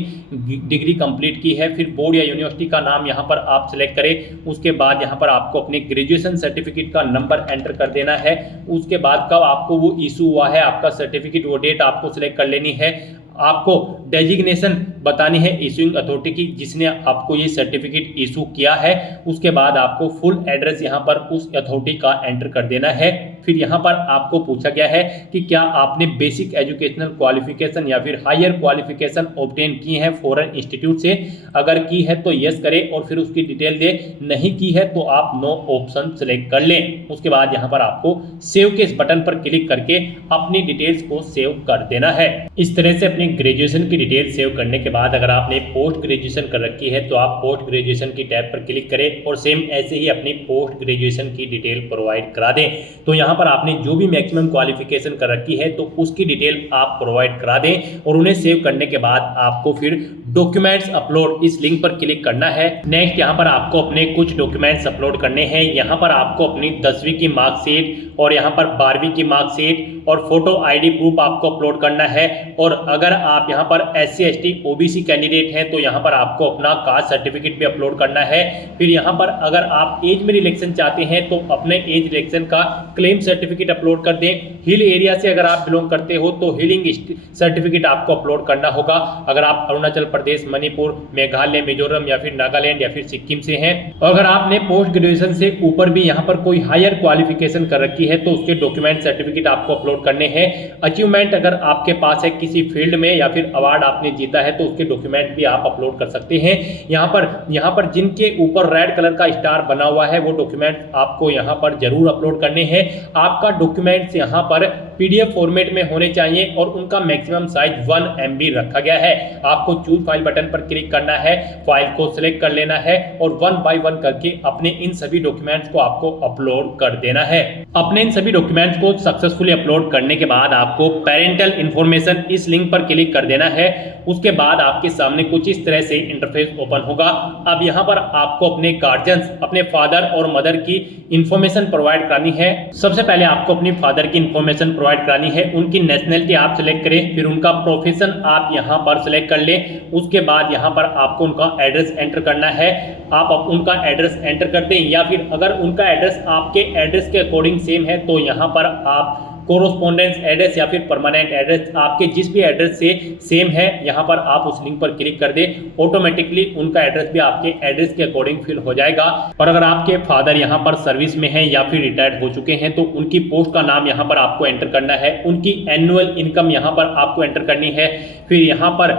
डिग्री कंप्लीट की है, फिर बोर्ड या यूनिवर्सिटी का नाम यहाँ पर आप सिलेक्ट करें। उसके बाद यहाँ पर आपको अपने ग्रेजुएशन सर्टिफिकेट का नंबर एंटर कर देना है। उसके बाद कब आपको वो इशू हुआ है आपका सर्टिफिकेट, वो डेट आपको सिलेक्ट कर लेनी है। आपको डेजिग्नेशन बतानी है इशूइंग अथॉरिटी की जिसने आपको ये सर्टिफिकेट इशू किया है। उसके बाद आपको फुल एड्रेस यहाँ पर उस अथॉरिटी का एंटर कर देना है। फिर यहाँ पर आपको पूछा गया है कि क्या आपने बेसिक एजुकेशनल क्वालिफिकेशन या फिर हायर क्वालिफिकेशन ऑब्टेन की है फॉरेन इंस्टीट्यूट से, अगर की है तो यस करें और फिर उसकी डिटेल दे, नहीं की है तो आप नो ऑप्शन सेलेक्ट कर लें। उसके बाद यहाँ पर आपको सेव के इस बटन पर क्लिक करके अपनी डिटेल्स को सेव कर देना है। इस तरह से अपनी ग्रेजुएशन की डिटेल सेव करने के बाद अगर आपने पोस्ट ग्रेजुएशन कर रखी है तो आप पोस्ट ग्रेजुएशन की टैब पर क्लिक करें और सेम ऐसे ही अपनी पोस्ट ग्रेजुएशन की डिटेल प्रोवाइड करा दें। तो यहाँ पर आपने जो भी मैक्सिमम क्वालिफिकेशन कर रखी है तो उसकी डिटेल आप प्रोवाइड करा दें और उन्हें सेव करने के बाद आपको फिर डॉक्यूमेंट्स अपलोड इस लिंक पर क्लिक करना है। नेक्स्ट यहाँ पर आपको अपने कुछ डॉक्यूमेंट्स अपलोड करने हैं। यहाँ पर आपको अपनी 10वीं की मार्कशीट और यहाँ पर 12वीं की मार्कशीट और फोटो आईडी प्रूफ आपको अपलोड करना है। और अगर आप यहाँ पर SC ST OBC कैंडिडेट हैं तो यहाँ पर आपको अपना कास्ट सर्टिफिकेट भी अपलोड करना है। फिर यहाँ पर अगर आप एज में रिलेक्शन चाहते हैं तो अपने एज रिलेक्शन का क्लेम सर्टिफिकेट अपलोड कर दें। हिल एरिया से अगर आप बिलोंग करते हो तो हिलिंग सर्टिफिकेट आपको अपलोड करना होगा। अगर आप अरुणाचल प्रदेश, मणिपुर, मेघालय, मिजोरम या फिर नागालैंड या फिर सिक्किम से हैं, और अगर आपने पोस्ट ग्रेजुएशन से ऊपर भी यहाँ पर कोई हायर क्वालिफिकेशन कर रखी है तो उसके डॉक्यूमेंट सर्टिफिकेट आपको अपलोड करने हैं। अचीवमेंट अगर आपके पास है किसी फील्ड में या फिर अवार्ड आपने जीता है तो उसके डॉक्यूमेंट भी आप अपलोड कर सकते हैं। यहाँ पर जिनके ऊपर रेड कलर का स्टार बना हुआ है वो डॉक्यूमेंट आपको यहाँ पर जरूर अपलोड करने हैं। आपका डॉक्यूमेंट्स यहाँ पर PDF फॉर्मेट में होने चाहिए और उनका मैक्सिमम साइज 1 MB रखा गया है। आपको चूज फाइल बटन पर क्लिक करना है, फाइल को सिलेक्ट कर लेना है और 1 बाय 1 करके अपने इन सभी डॉक्यूमेंट्स को आपको अपलोड कर देना है। अपने इन सभी डॉक्यूमेंट्स को सक्सेसफुली अपलोड करने के बाद आपको पेरेंटल इंफॉर्मेशन इस लिंक पर क्लिक कर देना है। उसके बाद आपके सामने कुछ इस तरह से इंटरफेस ओपन होगा। अब यहाँ पर आपको अपने गार्जियंस, अपने फादर और मदर की इंफॉर्मेशन प्रोवाइड करानी है। सबसे पहले आपको अपनी फादर की इंफॉर्मेशन प्रोवाइड करानी है। उनकी नेशनलिटी आप सिलेक्ट करें, फिर उनका प्रोफेशन आप यहाँ पर सिलेक्ट कर लें। उसके बाद यहाँ पर आपको उनका एड्रेस एंटर करना है। आप उनका एड्रेस एंटर कर दें या फिर अगर उनका एड्रेस आपके एड्रेस के अकॉर्डिंग सेम है तो यहाँ पर आप कोरोस्पोंडेंस एड्रेस या फिर परमानेंट एड्रेस आपके जिस भी एड्रेस से सेम है, यहाँ पर आप उस लिंक पर क्लिक कर दें, ऑटोमेटिकली उनका एड्रेस भी आपके एड्रेस के अकॉर्डिंग फिल हो जाएगा। और अगर आपके फादर यहाँ पर सर्विस में हैं या फिर रिटायर्ड हो चुके हैं तो उनकी पोस्ट का नाम यहाँ पर आपको एंटर करना है, उनकी एनुअल इनकम यहाँ पर आपको एंटर करनी है, फिर यहाँ पर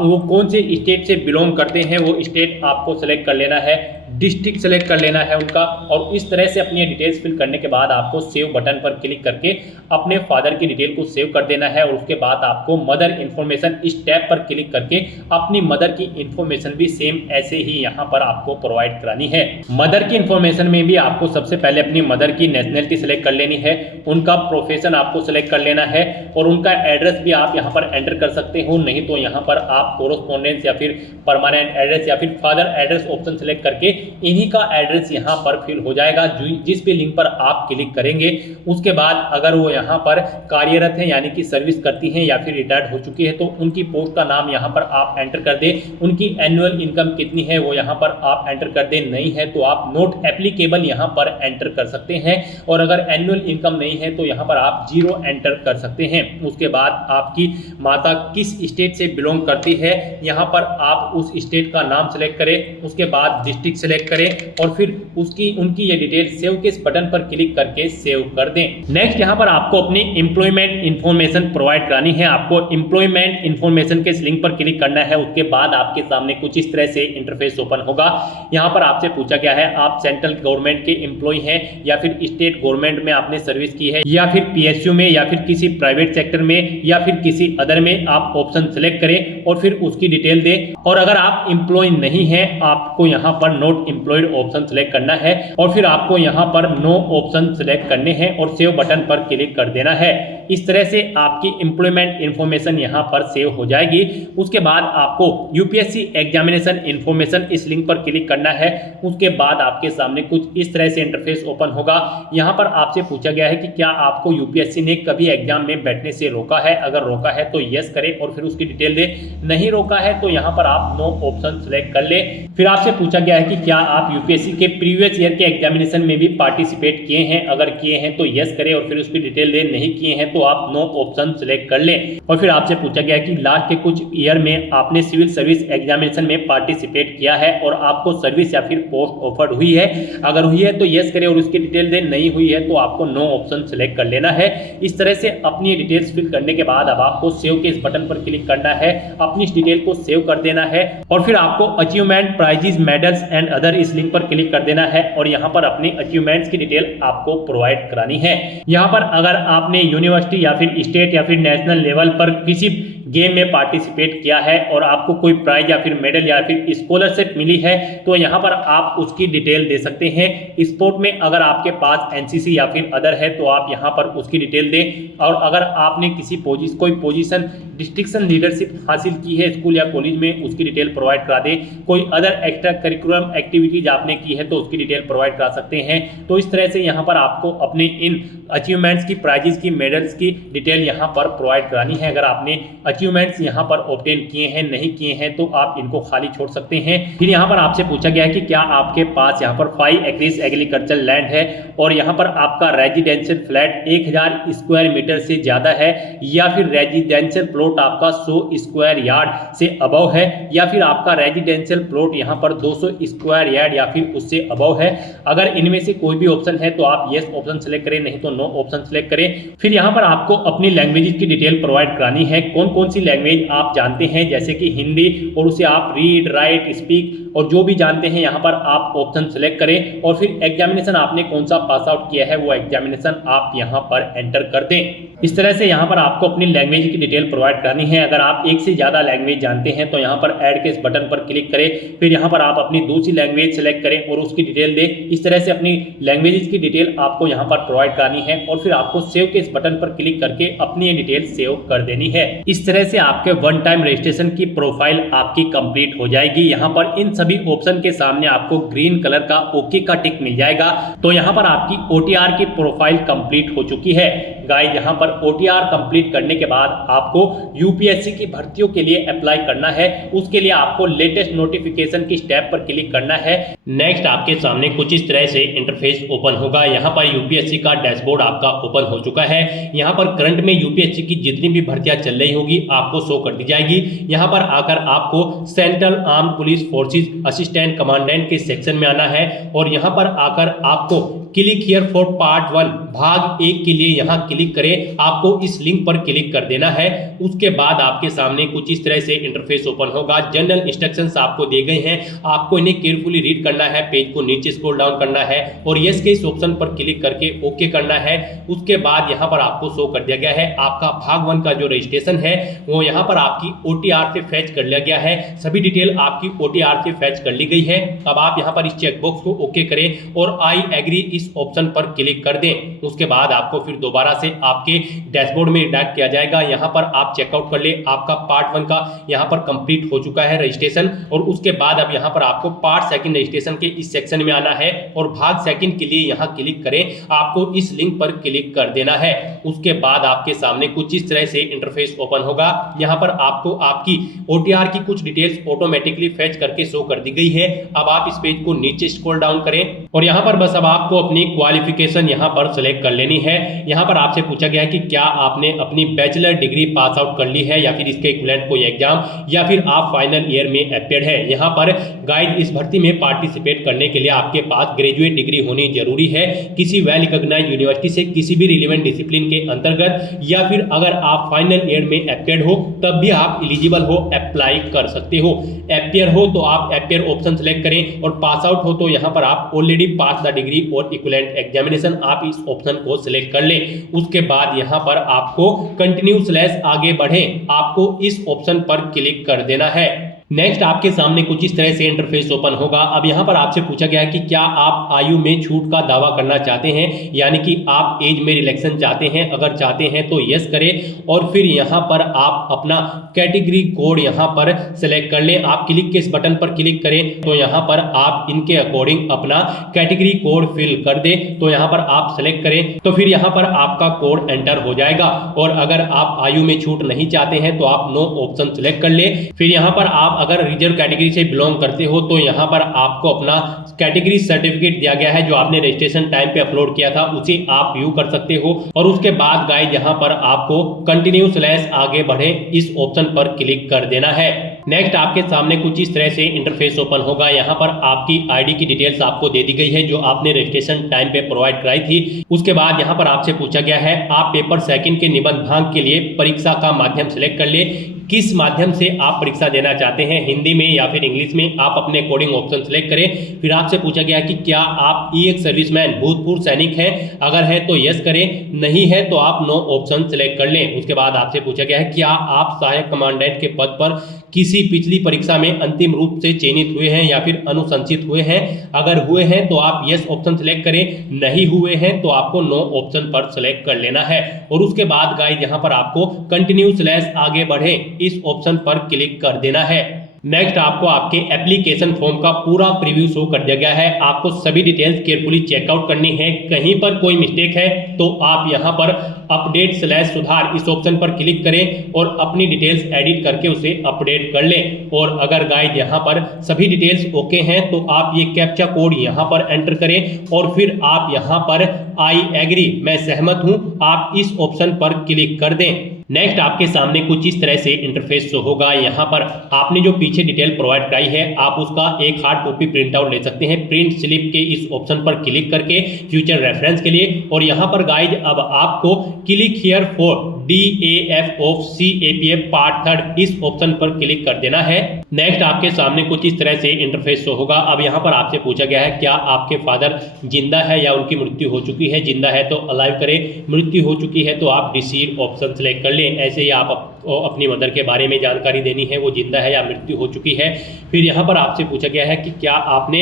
वो कौन से स्टेट से बिलोंग करते हैं वो स्टेट आपको सेलेक्ट कर लेना है, डिस्ट्रिक्ट सेलेक्ट कर लेना है उनका। और इस तरह से अपनी डिटेल्स फिल करने के बाद आपको सेव बटन पर क्लिक करके अपने फादर की डिटेल को सेव कर देना है। और उसके बाद आपको मदर इन्फॉर्मेशन इस टैब पर क्लिक करके अपनी मदर की इन्फॉर्मेशन भी सेम ऐसे ही यहाँ पर आपको प्रोवाइड करानी है। मदर की इन्फॉर्मेशन में भी आपको सबसे पहले अपनी मदर की नेशनलिटी सेलेक्ट कर लेनी है, उनका प्रोफेशन आपको सेलेक्ट कर लेना है और उनका एड्रेस भी आप यहाँ पर एंटर कर सकते हो, नहीं तो यहाँ पर आप कोरोस्पोंडेंस या फिर परमानेंट एड्रेस या फिर फादर एड्रेस ऑप्शन सेलेक्ट करके इन्हीं का एड्रेस यहाँ पर फिल हो जाएगा। जिस भी लिंक पर आप क्लिक करेंगे उसके बाद अगर वो यहाँ पर कार्यरत है यानी कि सर्विस करती हैं या फिर रिटायर्ड हो चुकी है तो उनकी पोस्ट का नाम यहाँ पर आप एंटर कर दें, उनकी एनुअल इनकम कितनी है वो यहाँ पर आप एंटर कर दें, नहीं है तो आप नोट एप्लीकेबल यहाँ पर एंटर कर सकते हैं। और अगर एनुअल इनकम नहीं है तो यहाँ पर आप 0 एंटर कर सकते हैं। उसके बाद आपकी माता किस स्टेट से बिलोंग करती है यहाँ पर आप उस स्टेट का नाम सेलेक्ट करें, उसके बाद डिस्ट्रिक्ट सेलेक्ट करें और फिर उनकी ये डिटेल सेव के इस बटन पर क्लिक करके सेव कर दें। नेक्स्ट यहाँ पर आपको अपनी एम्प्लॉयमेंट इन्फॉर्मेशन प्रोवाइड करानी है। आपको एम्प्लॉयमेंट इन्फॉर्मेशन के इस लिंक पर क्लिक करना है। उसके बाद आपके सामने कुछ इस तरह से इंटरफेस ओपन होगा। यहाँ पर आपसे पूछा गया है आप सेंट्रल गवर्नमेंट के एम्प्लॉय हैं या फिर स्टेट गवर्नमेंट में आपने सर्विस की है या फिर PSU में या फिर किसी प्राइवेट सेक्टर में या फिर किसी अदर में, आप ऑप्शन सेलेक्ट करें और फिर उसकी डिटेल दें। और अगर आप एम्प्लॉय नहीं है आपको यहाँ पर नॉट एम्प्लॉयड ऑप्शन सेलेक्ट करना है और फिर आपको यहाँ पर नो ऑप्शन सेलेक्ट करने हैं और सेव बटन पर क्लिक कर देना है। इस तरह से आपकी एम्प्लॉयमेंट इन्फॉर्मेशन यहाँ पर सेव हो जाएगी। उसके बाद आपको UPSC एग्जामिनेशन इन्फॉर्मेशन इस लिंक पर क्लिक करना है। उसके बाद आपके सामने कुछ इस तरह से इंटरफेस ओपन होगा। यहाँ पर आपसे पूछा गया है कि क्या आपको UPSC ने कभी एग्जाम में बैठने से रोका है, अगर रोका है तो यस करें और फिर उसकी डिटेल दे, नहीं रोका है तो यहाँ पर आप नो ऑप्शन सेलेक्ट कर ले। फिर आपसे पूछा गया है कि क्या आप UPSC के प्रीवियस ईयर के एग्जामिनेशन में भी पार्टिसिपेट किए हैं, अगर किए हैं तो यस करें और फिर उसकी डिटेल दे, नहीं किए हैं तो आप नो ऑप्शन सेलेक्ट कर लें। और फिर आपसे पूछा गया है कि लास्ट के कुछ ईयर में आपने सिविल सर्विस एग्जामिनेशन में पार्टिसिपेट किया है और आपको सर्विस या फिर पोस्ट ऑफर्ड हुई है, अगर हुई है तो यस करें और उसकी डिटेल दे, नहीं हुई है तो आपको नो ऑप्शन सेलेक्ट कर लेना है। इस तरह से अपनी डिटेल्स फिल करने के बाद अब आपको सेव के इस बटन पर क्लिक करना है, अपनी इस डिटेल को सेव कर देना है और फिर आपको achievement prizes medals and other इस लिंक पर क्लिक कर देना है और यहाँ पर अपनी अचीवमेंट्स की डिटेल आपको प्रोवाइड करानी है। यहाँ पर अगर आपने यूनिवर्सिटी या फिर स्टेट या फिर नेशनल लेवल पर किसी गेम में पार्टिसिपेट किया है और आपको कोई प्राइज या फिर मेडल या फिर स्कॉलरशिप मिली है तो यहाँ पर आप उसकी डिटेल दे सकते हैं। स्पोर्ट में अगर आपके पास NCC या फिर अदर है तो आप यहाँ पर उसकी डिटेल दें। और अगर आपने कोई पोजीशन डिस्ट्रिक्शन लीडरशिप हासिल की है स्कूल या कॉलेज में, उसकी डिटेल प्रोवाइड करा दें। कोई अदर एक्स्ट्रा करिकुलम एक्टिविटीज आपने की है तो उसकी डिटेल प्रोवाइड करा सकते हैं। तो इस तरह से यहाँ पर आपको अपने इन अचीवमेंट्स की, प्राइजेस की, मेडल्स की डिटेल यहाँ पर प्रोवाइड करानी है। अगर आपने अचीवमेंट्स यहाँ पर ऑब्टेन किए हैं, नहीं किए हैं तो आप इनको खाली छोड़ सकते हैं। फिर यहाँ पर आपसे पूछा गया है कि क्या आपके पास यहाँ पर 5 एकड़ एग्रीकल्चर लैंड है और यहाँ पर आपका रेजिडेंशियल फ्लैट 1000 स्क्वायर मीटर से ज्यादा है या फिर रेजिडेंशियल प्लॉट आपका 100 स्क्वायर यार्ड से अबव है या फिर आपका रेजिडेंशियल प्लॉट यहाँ पर 200 स्क्वायर यार्ड या फिर उससे अबव है। अगर इनमें से कोई भी ऑप्शन है तो आप यस ऑप्शन सेलेक्ट करें, नहीं तो नो ऑप्शन सेलेक्ट करें। फिर यहाँ पर आपको अपनी लैंग्वेज की डिटेल प्रोवाइड करानी है। कौन कौन सी लैंग्वेज आप जानते हैं, जैसे कि हिंदी, और उसे आप रीड, राइट, स्पीक और जो भी जानते हैं यहाँ पर आप ऑप्शन सेलेक्ट करें और फिर एग्जामिनेशन आपने कौन सा पास आउट किया है वो एग्जामिनेशन आप यहाँ पर एंटर कर दें। इस तरह से यहाँ पर आपको अपनी लैंग्वेज की डिटेल प्रोवाइड करनी है। अगर आप एक से ज़्यादा लैंग्वेज जानते हैं तो यहाँ पर ऐड के इस बटन पर क्लिक करें, फिर यहाँ पर आप अपनी दूसरी लैंग्वेज सेलेक्ट करें और उसकी डिटेल दें। इस तरह से अपनी लैंग्वेज की डिटेल आपको यहाँ पर प्रोवाइड करनी है और फिर आपको सेव के इस बटन पर क्लिक करके अपनी डिटेल सेव कर देनी है। इस तरह तरह से आपके वन टाइम रजिस्ट्रेशन की प्रोफाइल आपकी कंप्लीट हो जाएगी। यहाँ पर इन सभी ऑप्शन के सामने आपको ग्रीन कलर का ओके का टिक मिल जाएगा। तो यहाँ पर आपकी OTR की प्रोफाइल कंप्लीट हो चुकी है। गाइस यहाँ पर OTR कंप्लीट करने के बाद आपको यूपीएससी की भर्तियों के लिए अप्लाई करना है। उसके लिए आपको लेटेस्ट नोटिफिकेशन की स्टेप पर क्लिक करना है। नेक्स्ट आपके सामने कुछ इस तरह से इंटरफेस ओपन होगा। यहाँ पर यूपीएससी का डैशबोर्ड आपका ओपन हो चुका है। यहाँ पर करंट में यूपीएससी की जितनी भी भर्तियां चल रही होगी आपको शो कर दी जाएगी। यहाँ पर आकर आपको central arm police forces assistant commandant के सेक्शन में आना है और यहाँ पर आकर आपको क्लिक हियर फॉर पार्ट 1 भाग 1 के लिए यहाँ क्लिक करें। आपको इस लिंक पर क्लिक कर देना है। उसके बाद आपके सामने कुछ इस तरह से इंटरफेस ओपन होगा। जनरल इंस्ट्रक्शंस आपको दिए गए हैं, आपको इन्हें केयरफुली रीड करना है। पेज को नीचे स्क्रॉल डाउन करना है और यस के इस ऑप्शन पर क्लिक करके ओके करना है। उसके बाद यहाँ पर आपको शो कर दिया गया है आपका भाग 1 का जो रजिस्ट्रेशन है वो यहाँ पर आपकी OTR से फैच कर लिया गया है। सभी डिटेल आपकी OTR से फैच कर ली गई है। अब आप यहाँ पर इस चेकबॉक्स को ओके करें और आई एग्री इस ऑप्शन पर क्लिक कर दें। उसके बाद आपको फिर दोबारा से आपके डैशबोर्ड में डायरेक्ट किया जाएगा। यहाँ पर आप चेकआउट कर ले। आपका पार्ट 1 का यहाँ पर कंप्लीट हो चुका है रजिस्ट्रेशन और उसके बाद अब यहाँ पर आपको पार्ट 2 रजिस्ट्रेशन के इस सेक्शन में आना है और भाग 2 के लिए यहाँ क्लिक करें। आपको इस लिंक पर क्लिक कर देना है। उसके बाद आपके सामने कुछ इस तरह से इंटरफेस ओपन होगा। यहाँ पर आपको आपकी OTR की कुछ डिटेल्स ऑटोमेटिकली फैच करके शो कर दी गई है। अब आप इस पेज को नीचे स्क्रॉल डाउन करें और यहाँ पर बस अब आपको अपनी क्वालिफिकेशन यहाँ पर सिलेक्ट कर लेनी है। यहाँ पर आपसे पूछा गया है कि क्या आपने अपनी बैचलर डिग्री पास आउट कर ली है या फिर इसके इक्विवेलेंट कोई एग्जाम या फिर आप फाइनल ईयर में अपेयर्ड है। यहाँ पर गाइड इस भर्ती में पार्टिसिपेट करने के लिए आपके पास ग्रेजुएट डिग्री होनी जरूरी है किसी वेल रिकॉग्नाइज्ड यूनिवर्सिटी से किसी भी रिलेवेंट डिसिप्लिन के अंतर्गत, या फिर अगर आप फाइनल ईयर में अपेयर्ड हो तब भी आप एलिजिबल हो, अप्लाई कर सकते हो। अपेयर हो तो आप अपेयर ऑप्शन सेलेक्ट करें और पास आउट हो तो यहाँ पर आप ऑलरेडी पास द डिग्री और इक्विवेलेंट एग्जामिनेशन आप इस ऑप्शन को सिलेक्ट कर लें। उसके बाद यहाँ पर आपको कंटिन्यू / आगे बढ़ें, आपको इस ऑप्शन पर क्लिक कर देना है। नेक्स्ट आपके सामने कुछ इस तरह से इंटरफेस ओपन होगा। अब यहाँ पर आपसे पूछा गया है कि क्या आप आयु में छूट का दावा करना चाहते हैं, यानी कि आप एज में रिलैक्सेशन चाहते हैं। अगर चाहते हैं तो यस करें और फिर यहाँ पर आप अपना कैटेगरी कोड यहाँ पर सेलेक्ट कर लें। आप क्लिक के इस बटन पर क्लिक करें तो यहाँ पर आप इनके अकॉर्डिंग अपना कैटेगरी कोड फिल कर दें। तो यहाँ पर आप सेलेक्ट करें तो फिर यहाँ पर आपका कोड एंटर हो जाएगा। और अगर आप आयु में छूट नहीं चाहते हैं तो आप नो ऑप्शन सेलेक्ट कर ले। फिर यहाँ पर आप अगर रिजर्व कैटेगरी से बिलोंग करते हो तो यहाँ पर आपको अपना कैटेगरी सर्टिफिकेट दिया गया है जो आपने रजिस्ट्रेशन टाइम पे अपलोड किया था, उसे आप व्यू कर सकते हो। और उसके बाद गाइस यहाँ पर आपको कंटिन्यू / आगे बढ़े इस ऑप्शन पर क्लिक कर देना है। नेक्स्ट आपके सामने कुछ इस तरह से इंटरफेस ओपन होगा। यहाँ पर आपकी आईडी की डिटेल्स आपको दे दी गई है जो आपने रजिस्ट्रेशन टाइम पे प्रोवाइड कराई थी। उसके बाद यहाँ पर आपसे पूछा गया है आप पेपर 2 के निबंध भाग के लिए परीक्षा का माध्यम सिलेक्ट कर ले। किस माध्यम से आप परीक्षा देना चाहते हैं, हिंदी में या फिर इंग्लिश में, आप अपने कोडिंग ऑप्शन सेलेक्ट करें। फिर आपसे पूछा गया कि क्या आप एक सर्विसमैन भूतपूर्व सैनिक हैं, अगर है तो यस करें, नहीं है तो आप नो ऑप्शन सेलेक्ट कर लें। उसके बाद आपसे पूछा गया है क्या आप सहायक कमांडेंट के पद पर किसी पिछली परीक्षा में अंतिम रूप से चयनित हुए हैं या फिर अनुशंसित हुए हैं। अगर हुए हैं तो आप यस ऑप्शन सेलेक्ट करें, नहीं हुए हैं तो आपको नो ऑप्शन पर सेलेक्ट कर लेना है। और उसके बाद गाइस यहाँ पर आपको कंटिन्यू / आगे बढ़े इस ऑप्शन पर क्लिक कर देना है। नेक्स्ट आपको आपके एप्लीकेशन फॉर्म का पूरा प्रीव्यू शो कर दिया गया है। आपको सभी डिटेल्स केयरफुली चेकआउट करनी है। कहीं पर कोई मिस्टेक है तो आप यहाँ पर अपडेट / सुधार इस ऑप्शन पर क्लिक करें और अपनी डिटेल्स एडिट करके उसे अपडेट कर लें। और अगर गाइस यहाँ पर सभी डिटेल्स ओके हैं तो आप ये कैप्चा कोड यहाँ पर एंटर करें और फिर आप यहाँ पर आई एग्री, मैं सहमत हूँ, आप इस ऑप्शन पर क्लिक कर दें। नेक्स्ट आपके सामने कुछ इस तरह से इंटरफेस शो होगा। यहाँ पर आपने जो पीछे डिटेल प्रोवाइड कराई है आप उसका एक हार्ड कॉपी प्रिंट आउट ले सकते हैं प्रिंट स्लिप के इस ऑप्शन पर क्लिक करके फ्यूचर रेफरेंस के लिए। और यहाँ पर गाइज अब आपको click here for DAF of CAPF part 3 इस ऑप्शन पर क्लिक कर देना है। नेक्स्ट आपके सामने कुछ इस तरह से इंटरफेस शो होगा। अब यहाँ पर आपसे पूछा गया है क्या आपके फादर जिंदा है या उनकी मृत्यु हो चुकी है। जिंदा है तो अलाइव करें, मृत्यु हो चुकी है तो आप डिसीड ऑप्शन सेलेक्ट कर लें। ऐसे ही आप आपको अपनी मदर के बारे में जानकारी देनी है, वो जिंदा है या मृत्यु हो चुकी है। फिर यहाँ पर आपसे पूछा गया है कि क्या आपने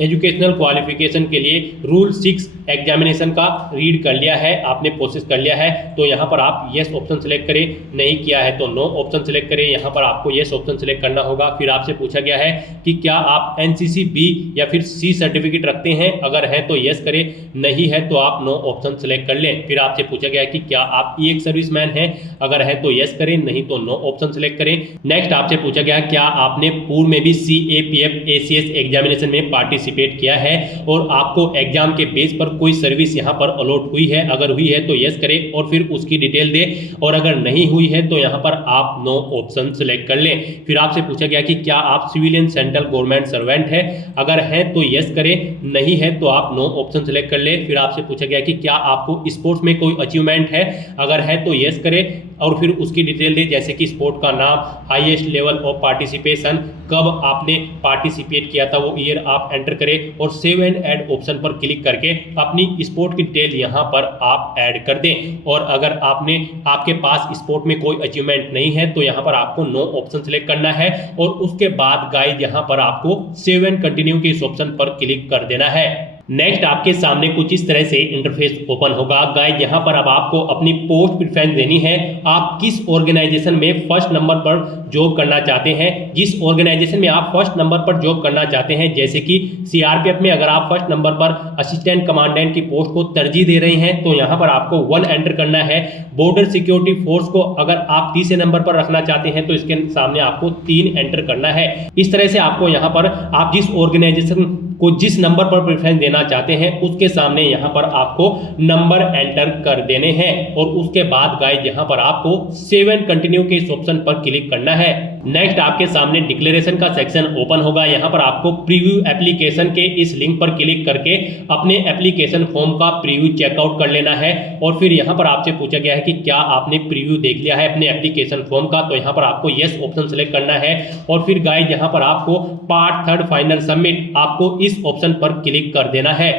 एजुकेशनल क्वालिफिकेशन के लिए रूल 6 एग्जामिनेशन का रीड कर लिया है, आपने प्रोसेस कर लिया है, तो यहाँ पर आप येस ऑप्शन सेलेक्ट करें, नहीं किया है तो नो ऑप्शन सेलेक्ट करें, यहाँ पर आपको येस ऑप्शन सेलेक्ट करना होगा। फिर आपसे पूछा गया है कि क्या आप एनसीसी बी या फिर सी सर्टिफिकेट रखते हैं, अगर है तो येस करें, नहीं है तो आप नो ऑप्शन सेलेक्ट कर लें। फिर आपसे पूछा गया है कि क्या आप ई एक्स सर्विसमैन हैं, अगर है तो येस करें, नहीं तो नो ऑप्शन सेलेक्ट करें। नेक्स्ट आपसे पूछा गया क्या आपने पूर्व में भी CAPF ACS एग्जामिनेशन में पार्टिसिपेट किया है और आपको एग्जाम के बेस पर कोई सर्विस यहाँ पर अलॉट हुई है, अगर हुई है तो यस करें और फिर उसकी डिटेल दे, और अगर नहीं हुई है तो यहाँ पर आप नो ऑप्शन सेलेक्ट कर लें। फिर आपसे पूछा गया कि क्या आप सिविलियन सेंट्रल गवर्नमेंट सर्वेंट है, अगर है तो यस करें, नहीं है तो आप नो ऑप्शन सेलेक्ट कर लें। फिर आपसे पूछा गया कि क्या आपको स्पोर्ट्स में कोई अचीवमेंट है, अगर है तो यस करें और फिर उसकी डिटेल दे, जैसे कि स्पोर्ट का नाम, हाईएस्ट लेवल ऑफ पार्टिसिपेशन, कब आपने पार्टिसिपेट किया था वो ईयर आप एंटर करें और सेव एंड ऐड ऑप्शन पर क्लिक करके अपनी स्पोर्ट की डिटेल यहाँ पर आप ऐड कर दें। और अगर आपके पास स्पोर्ट में कोई अचीवमेंट नहीं है तो यहाँ पर आपको नो ऑप्शन सेलेक्ट करना है और उसके बाद गाइस यहाँ पर आपको सेव एंड कंटिन्यू के इस ऑप्शन पर क्लिक कर देना है। नेक्स्ट आपके सामने कुछ इस तरह से इंटरफेस ओपन होगा। गाइस यहाँ पर अब आपको अपनी पोस्ट प्रेफरेंस देनी है, आप किस ऑर्गेनाइजेशन में फर्स्ट नंबर पर जॉब करना चाहते हैं। जिस ऑर्गेनाइजेशन में आप फर्स्ट नंबर पर जॉब करना चाहते हैं, जैसे कि CRPF में अगर आप फर्स्ट नंबर पर असिस्टेंट कमांडेंट की पोस्ट को तरजीह दे रहे हैं तो यहाँ पर आपको 1 एंटर करना है। बॉर्डर सिक्योरिटी फोर्स को अगर आप तीसरे नंबर पर रखना चाहते हैं तो इसके सामने आपको 3 एंटर करना है। इस तरह से आपको यहाँ पर आप जिस ऑर्गेनाइजेशन को जिस नंबर पर प्रेफरेंस देना चाहते हैं उसके सामने यहाँ पर आपको नंबर एंटर कर देने हैं और उसके बाद गाइस यहाँ पर आपको सेव एंड कंटिन्यू के इस ऑप्शन पर क्लिक करना है। नेक्स्ट आपके सामने डिक्लेरेशन का सेक्शन ओपन होगा। यहाँ पर आपको प्रीव्यू एप्लीकेशन के इस लिंक पर क्लिक करके अपने एप्लीकेशन फॉर्म का प्रीव्यू चेकआउट कर लेना है और फिर यहाँ पर आपसे पूछा गया है कि क्या आपने प्रीव्यू देख लिया है अपने एप्लीकेशन फॉर्म का, तो यहाँ पर आपको यस ऑप्शन सेलेक्ट करना है और फिर गाइस यहाँ पर आपको पार्ट 3 फाइनल सबमिट आपको इस ऑप्शन पर क्लिक कर देना है।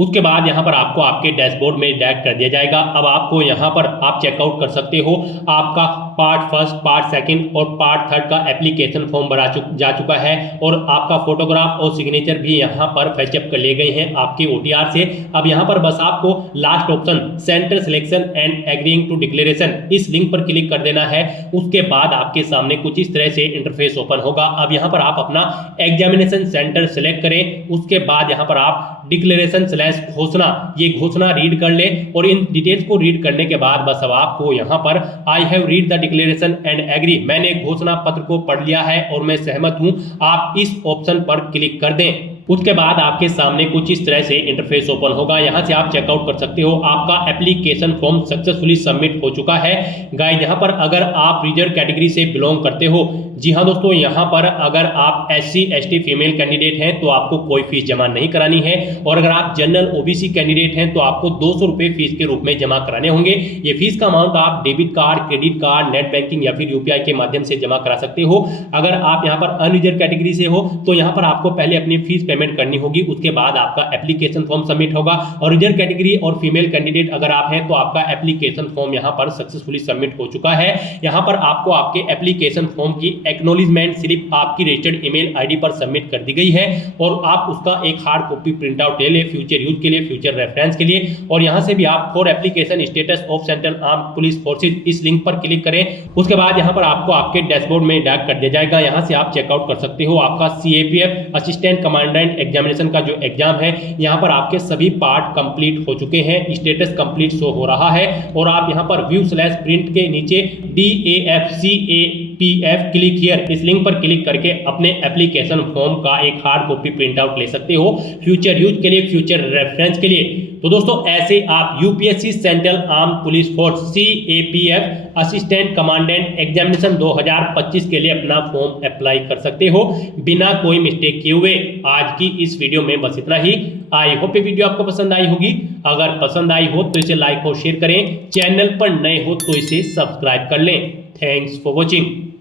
उसके बाद यहाँ पर आपको आपके डैशबोर्ड में डायरेक्ट कर दिया जाएगा। अब आपको यहाँ पर आप चेकआउट कर सकते हो आपका पार्ट 1, पार्ट 2 और पार्ट 3 का एप्लीकेशन फॉर्म भरा जा चुका है और आपका फोटोग्राफ और सिग्नेचर भी यहाँ पर फैचअप कर लिए गए हैं आपके OTR से। अब यहाँ पर बस आपको last option centre selection and agreeing to declaration इस लिंक पर क्लिक कर देना है। उसके बाद आपके सामने कुछ इस तरह से इंटरफेस ओपन होगा। अब यहाँ पर आप अपना एग्जामिनेशन सेंटर सेलेक्ट करें, उसके बाद यहाँ पर आप डिक्लेरेशन घोषणा ये घोषणा रीड कर ले और इन डिटेल्स को रीड करने के बाद बस अब आपको यहाँ पर I have read the declaration and agree, मैंने घोषणा पत्र को पढ़ लिया है और मैं सहमत हूँ, आप इस ऑप्शन पर क्लिक कर दें। उसके बाद आपके सामने कुछ इस तरह से इंटरफेस ओपन होगा। यहाँ से आप चेकआउट कर सकते हो। आपका एप्लीकेशन फॉर्म सक्सेसफुली सबमिट हो चुका है। गाइस यहाँ पर अगर आप रिजर्व कैटेगरी से बिलोंग करते हो, जी हाँ दोस्तों, यहाँ पर अगर आप SC ST फीमेल कैंडिडेट हैं तो आपको कोई फीस जमा नहीं करानी है और अगर आप जनरल OBC कैंडिडेट हैं तो आपको 200 रुपये फीस के रूप में जमा कराने होंगे। ये फीस का अमाउंट आप debit card, credit card, net banking या फिर UPI के माध्यम से जमा करा सकते हो। अगर आप यहाँ पर अनरिजर्व कैटेगरी से हो तो यहाँ पर आपको पहले अपनी फीस पेमेंट करनी होगी, उसके बाद आपका एप्लीकेशन फॉर्म सबमिट होगा। और रिजर्व कैटेगरी और फीमेल कैंडिडेट अगर आप हैं तो आपका एप्लीकेशन फॉर्म यहाँ पर सक्सेसफुली सबमिट हो चुका है। यहाँ पर आपको आपके एप्लीकेशन फॉर्म की एक्नॉलेजमेंट स्लिप आपकी रजिस्टर्ड ईमेल आईडी पर सबमिट कर दी गई है और आप उसका एक हार्ड कॉपी प्रिंट आउट ले लें फ्यूचर यूज के लिए, फ्यूचर रेफरेंस के लिए। और यहाँ से भी आप for application status of central armed police forces इस लिंक पर क्लिक करें। उसके बाद यहाँ पर आपको आपके डैशबोर्ड में डायरेक्ट कर दिया जाएगा। यहाँ से आप चेकआउट कर सकते हो आपका CAPF असिस्टेंट कमांडेंट एग्जामिनेशन का जो एग्जाम है। यहाँ पर आपके सभी पार्ट कंप्लीट हो चुके हैं, स्टेटस कंप्लीट शो हो रहा है और आप यहाँ पर व्यू/प्रिंट के नीचे DAFCAPF क्लिक हियर इस लिंक पर क्लिक करके अपने एप्लीकेशन फॉर्म का एक हार्ड कॉपी प्रिंट आउट ले सकते हो फ्यूचर यूज के लिए, फ्यूचर रेफरेंस के लिए। तो दोस्तों ऐसे आप UPSC central arm police force CAPF assistant commandant examination 2025 के लिए अपना फॉर्म अप्लाई कर सकते हो बिना कोई मिस्टेक किए हुए। आज की इस वीडियो में बस इतना ही। आई होप ये वीडियो आपको पसंद आई होगी। अगर पसंद आई हो तो इसे लाइक और शेयर करें, चैनल पर नए हो तो इसे सब्सक्राइब कर लें। Thanks for watching.